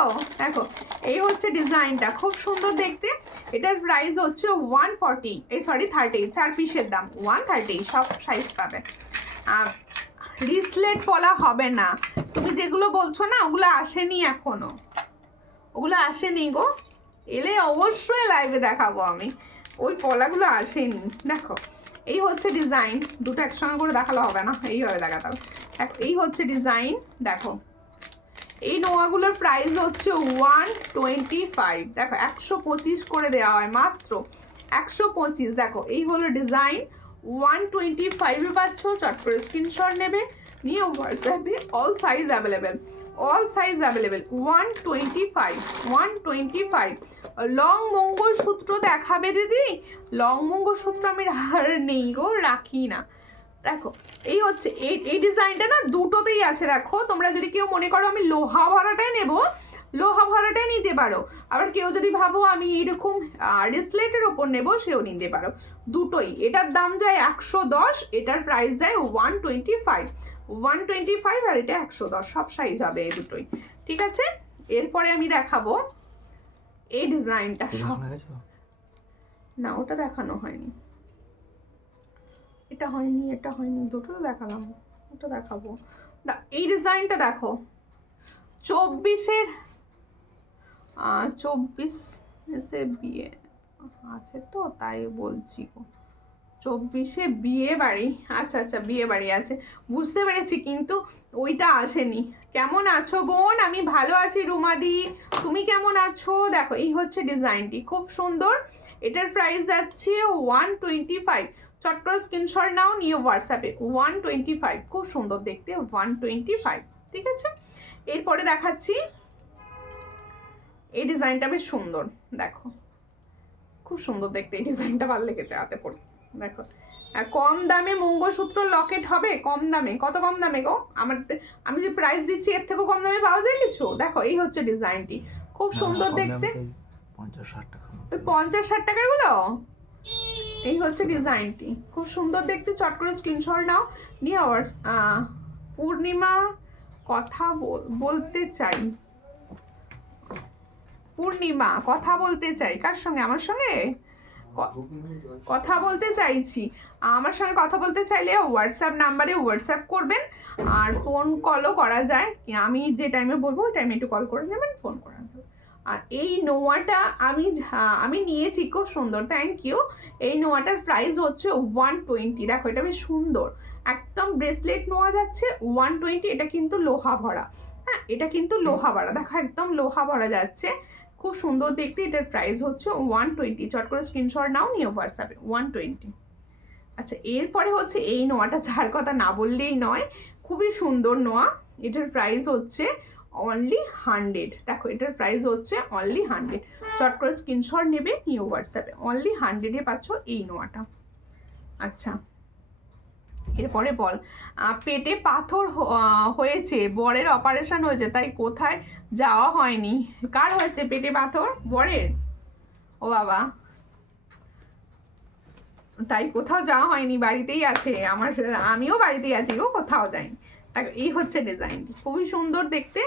দেখো এই হচ্ছে ডিজাইনটা, খুব সুন্দর দেখতে, এটার প্রাইস হচ্ছে 140, 30, 4 পিসের দাম 130, সব সাইজ পাবে। রিসলেট পলা হবে না, তুমি যেগুলো বলছো না ওগুলো আসেনি এখনো, ওগুলো আসেনি গো, এলে অবশ্যই লাইভে দেখাবো আমি, ওই পলাগুলো আসেনি। দেখো এই হচ্ছে ডিজাইন, দুটো একসঙ্গে করে দেখালে হবে না, এইভাবে দেখাতে হবে। দেখো এই হচ্ছে ডিজাইন, দেখো এই নোয়াগুলোর প্রাইস হচ্ছে 125। দেখো 125 করে দেওয়া হয়, মাত্র 125। দেখো এই হলো ডিজাইন, 125-এ পাচ্ছ, চট করে স্ক্রিনশট নেবে, নিয়ে হোয়াটসঅ্যাপে all size available, 125। Long mangalsutra দেখাবে দিদি, লং মঙ্গলসূত্র আমি আর নেই গো, রাখি না। দেখো এই হচ্ছে এই ডিজাইনটা না দুটোতেই আছে। দেখো তোমরা যদি কেউ মনে করো আমি লোহা ভরাটাই নেব, লোহা ভরাটাই নিতে পারো। আবার কেউ যদি ভাবো আমি এইরকম রেসলেটের ওপর নেবো, সেও নিতে পারো, দুটোই। এটার দাম যায় 110, এটার প্রাইস যায় 125, 125 আর এটা 110, সব সাইজ হবে এই দুটোই, ঠিক আছে। এরপরে আমি দেখাবো এই ডিজাইনটা। না ওটা দেখানো হয়নি, এটা হয়নি, এটা হয়নি, দুটো দেখালাম, ওটা দেখাবো। এই ডিজাইনটা দেখো, 24 বিয়ে আছে তো তাই বলছি গো, 24 বিয়ে বাড়ি, আচ্ছা আচ্ছা বিয়ে বাড়ি আছে, বুঝতে পেরেছি, কিন্তু ওইটা আসেনি। কেমন আছো বোন? আমি ভালো আছি রুমাদি, তুমি কেমন আছো? দেখো এই হচ্ছে ডিজাইনটি, খুব সুন্দর। এটার প্রাইস যাচ্ছে 125, চট করে স্ক্রিনশট নাও, নিয়ে হোয়াটসঅ্যাপে 125, খুব সুন্দর দেখতে, 125, ঠিক আছে। এরপরে দেখাচ্ছি এই ডিজাইনটা, বেশ সুন্দর, দেখো খুব সুন্দর দেখতে, এই ডিজাইনটা ভালো লেগেছে হাতে পরে, দেখো। কম দামে মঙ্গলসূত্র লকেট হবে, কম দামে, কত কম দামে গো? আমি যে প্রাইস দিচ্ছি এর থেকেও কম দামে পাওয়া যায় কিছু? দেখো এই হচ্ছে ডিজাইনটি, খুব সুন্দর দেখতে, 50-60 টাকা, 50-60 টাকার গুলো। এই হচ্ছে ডিজাইনটি, খুব সুন্দর দেখতে, চট করে স্ক্রিনশট নাও, নিয়ে পূর্ণিমা কথা বলতে চাই, পূর্ণিমা কথা বলতে চাই, কার সঙ্গে? আমার সঙ্গে কথা বলতে চাইছি, আমার সঙ্গে কথা বলতে চাইলে হোয়াটসঅ্যাপ নাম্বারে হোয়াটসঅ্যাপ করবেন, আর ফোন কলও করা যায়, আমি যে টাইমে বলবো ওই টাইমে একটু কল করে নেবেন, ফোন করা যাবে। আর এই নোয়াটা আমি নিয়েছি, খুব সুন্দর, থ্যাংক ইউ। এই নোয়াটার প্রাইস হচ্ছে 120, দেখো এটা বেশ সুন্দর, একদম ব্রেসলেট নোয়া যাচ্ছে 120, এটা কিন্তু লোহা ভরা, হ্যাঁ এটা কিন্তু লোহা ভরা, দেখো একদম লোহা ভরা যাচ্ছে, খুব সুন্দর দেখতে। এটার প্রাইস হচ্ছে 120, চট করে স্ক্রিনশট নাও, নিয়ে হোয়াটসঅ্যাপে 120। আচ্ছা এরপরে হচ্ছে এই নোয়াটা, যার কথা না বললেই নয়, খুবই সুন্দর নোয়া, এটার প্রাইস হচ্ছে অনলি 100, দেখো এটার প্রাইস হচ্ছে অনলি 100, চট করে স্ক্রিনশট নেবে, নিয়ে হোয়াটসঅ্যাপে অনলি 100-এ পাচ্ছ এই নোয়াটা। আচ্ছা এরপরে বল, পেটে পাথর হয়েছে, বরের অপারেশন হয়েছে, তাই কোথায় যাওয়া হয়নি। কার হয়েছে পেটে পাথর? বরের? ও বাবা, তাই কোথাও যাওয়া হয়নি, বাড়িতেই আছে। আমিও বাড়িতেই আছি গো, কোথাও যাইনি। এই হচ্ছে ডিজাইনটি, খুবই সুন্দর দেখতে,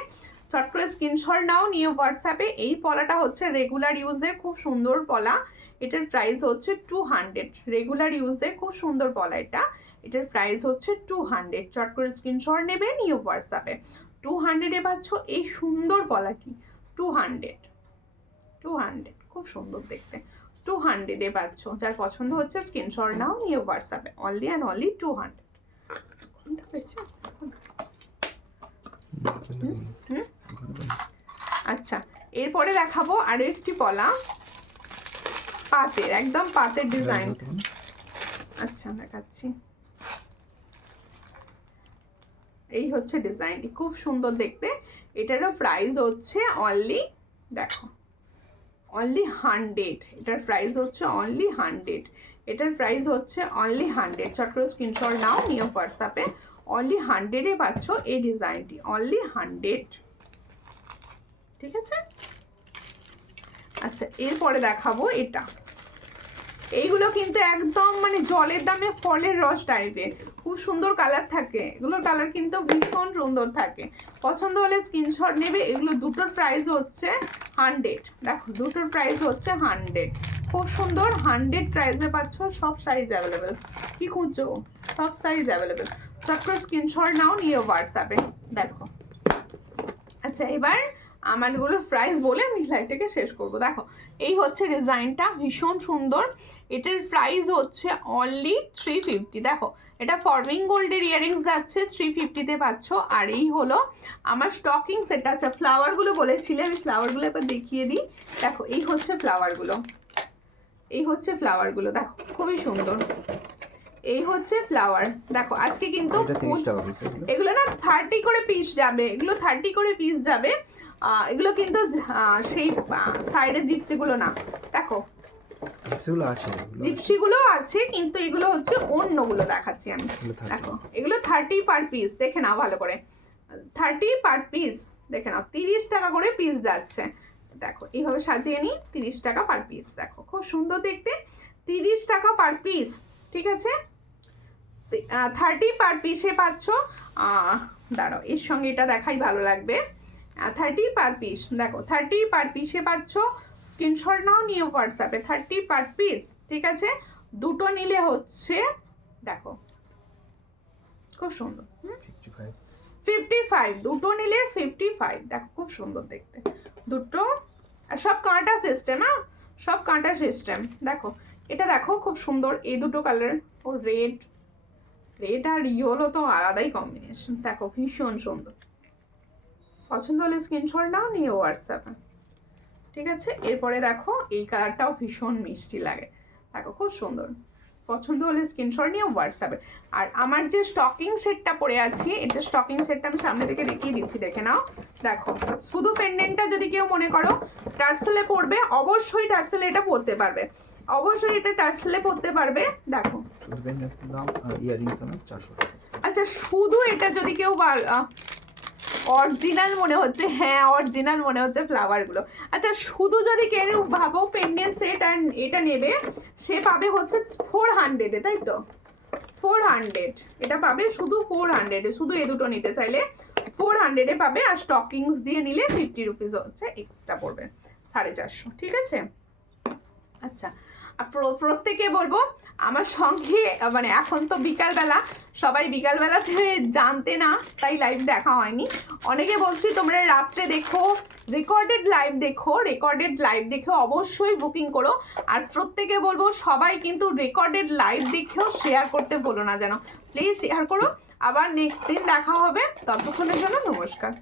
চট করে স্ক্রিনশট নাও, নিয়ে হোয়াটসঅ্যাপে। এই পলাটা হচ্ছে রেগুলার ইউজে, খুব সুন্দর পলা, এটার প্রাইস হচ্ছে 200, রেগুলার ইউজে খুব সুন্দর পলা এটা, এটার প্রাইস হচ্ছে 200, চট করে স্ক্রিনশট নেবে, নিয়ে হোয়াটসঅ্যাপে 200-এ পাচ্ছ এই সুন্দর পলাটি, 200, খুব সুন্দর দেখতে, 200-এ পাচ্ছ। যার পছন্দ হচ্ছে স্ক্রিনশট নাও, নিয়ে হোয়াটসঅ্যাপে অনলি অ্যান্ড অনলি 200। আচ্ছা এরপরে দেখাবো আরো একটি পলা, পাতের, একদম পাতের ডিজাইন। আচ্ছা দেখাচ্ছি, এই হচ্ছে ডিজাইনটি, খুব সুন্দর দেখতে, এটারও প্রাইস হচ্ছে অনলি, দেখো অনলি 100, এটার প্রাইস হচ্ছে অনলি 100, এটার প্রাইস হচ্ছে অনলি 100, চট করে স্ক্রিনশট নাও, নিয়ে হোয়াটসঅ্যাপে অনলি 100-এ পাচ্ছ এই ডিজাইনটি, অনলি 100, ঠিক আছে। আচ্ছা এরপরে দেখাবো এটা, এইগুলো কিন্তু একদম মানে জলের দামে ফলের রস টাইপের, খুব সুন্দর কালার থাকে, এগুলোর কালার কিন্তু ভীষণ সুন্দর থাকে, পছন্দ হলে স্ক্রিনশট নেবে। এগুলো দুটোর প্রাইস হচ্ছে 100, দেখো দুটোর প্রাইস হচ্ছে 100, খুব সুন্দর, 100 প্রাইসে পাচ্ছ, সব সাইজ অ্যাভেলেবেল, কি খুঁজছো? সব সাইজ অ্যাভেলেবেল, চট করে স্ক্রিনশট নাও, নিয়ে হোয়াটসঅ্যাপে, দেখো। আচ্ছা এবার আমারগুলোর প্রাইস বলে আমি লাইভটাকে শেষ করব। দেখো এই হচ্ছে ডিজাইনটা, ভীষণ সুন্দর, এটার প্রাইস হচ্ছে অনলি 350, দেখো এটা ফরমিং গোল্ডের ইয়ারিংস যাচ্ছে 350-তে পাচ্ছ। আর এই হলো আমার স্টকিং সেট, আচ্ছা ফ্লাওয়ারগুলো বলেছিলে, আমি ফ্লাওয়ারগুলো এবার দেখিয়ে দিই, দেখো এই হচ্ছে ফ্লাওয়ারগুলো, এই হচ্ছে ফ্লাওয়ারগুলো, দেখো খুবই সুন্দর, এই হচ্ছে ফ্লাওয়ার, দেখো আজকে কিন্তু এগুলো না 30 করে পিস যাবে, এগুলো 30 করে পিস যাবে, এগুলো কিন্তু সেই সাইডে জিপসিগুলো না, দেখো জিপসিগুলো আছে, কিন্তু এগুলো হচ্ছে অন্যগুলো দেখাচ্ছি আমি, দেখো এগুলো 30 পার পিস, দেখে নাও ভালো করে, 30 পার পিস, দেখে নাও 30 টাকা করে পিস যাচ্ছে। দেখো এইভাবে সাজিয়ে নিই, 30 টাকা পার পিস। দেখো খুব সুন্দর দেখতে, 30 টাকা পার পিস, ঠিক আছে। 30 পার পিসে পাচ্ছ। দাঁড়াও, এর সঙ্গে এটা দেখাই ভালো লাগবে। 30 পার পিস, দেখো 30 পার পিসে পাচ্ছ। স্ক্রিনশট নাও, নিয়ে হোয়াটসঅ্যাপে 30 পার পিস, ঠিক আছে। দুটো নিলে হচ্ছে, দেখো খুব সুন্দর, 55, দুটো নিলে 55। দেখো খুব সুন্দর দেখতে দুটো, আর সব কাঁটা সিস্টেম, হ্যাঁ সব কাঁটা সিস্টেম। দেখো এটা দেখো খুব সুন্দর, এই দুটো কালার, ও রেড, রেড আর ইয়েলো তো আলাদাই কম্বিনেশন। দেখো ভীষণ সুন্দর, পছন্দ হলে স্ক্রিনশট নাও, নিয়ে হোয়াটসঅ্যাপে, ঠিক আছে। এরপরে দেখো এই কালারটাও ভীষণ মিষ্টি লাগে, দেখো খুব সুন্দর, পছন্দ হলে স্ক্রিনশট নিয়ে হোয়াটসঅ্যাপে। আর আমার যে স্টকিং সেটটা পরে আছি, এটা স্টকিং সেটটা আমি সামনে থেকে দেখিয়ে দিচ্ছি, দেখে নাও। দেখো শুধু পেন্ডেন্টটা যদি কেউ মনে করো টার্সেলে পরবে, অবশ্যই টার্সেলে এটা পরতে পারবে, অবশ্যই এটা টার্সেলে পরতে পারবে। দেখো দাম ইয়ারিংস আমার 400 টাকা। আচ্ছা শুধু এটা যদি কেউ অরিজিনাল মনে হচ্ছে, হ্যাঁ অরিজিনাল মনে হচ্ছে ফ্লাওয়ারগুলো। আচ্ছা শুধু যদি কেউ ভাবো পেন্ডেন্ট সেট আর এটা নেবে, সে পাবে হচ্ছে 400-এ, তাই তো 400, এটা পাবে শুধু 400-এ, শুধু এই দুটো নিতে চাইলে 400-এ পাবে। আর স্টকিংস দিয়ে নিলে 50 রুপিস হচ্ছে এক্সট্রা পড়বে, 450, ঠিক আছে। আচ্ছা আর প্রত্যেকে বলবো আমার সঙ্গে, মানে এখন তো বিকালবেলা, সবাই বিকালবেলাতে জানতে না, তাই লাইভ দেখা হয়নি। অনেকে বলছি তোমরা রাত্রে দেখো, রেকর্ডেড লাইভ দেখো, রেকর্ডেড লাইভ দেখে অবশ্যই বুকিং করো। আর প্রত্যেকে বলবো সবাই কিন্তু রেকর্ডেড লাইভ দেখেও শেয়ার করতে বলো না যেন, প্লিজ শেয়ার করো। আবার নেক্সট দিন দেখা হবে, ততক্ষণের জন্য নমস্কার।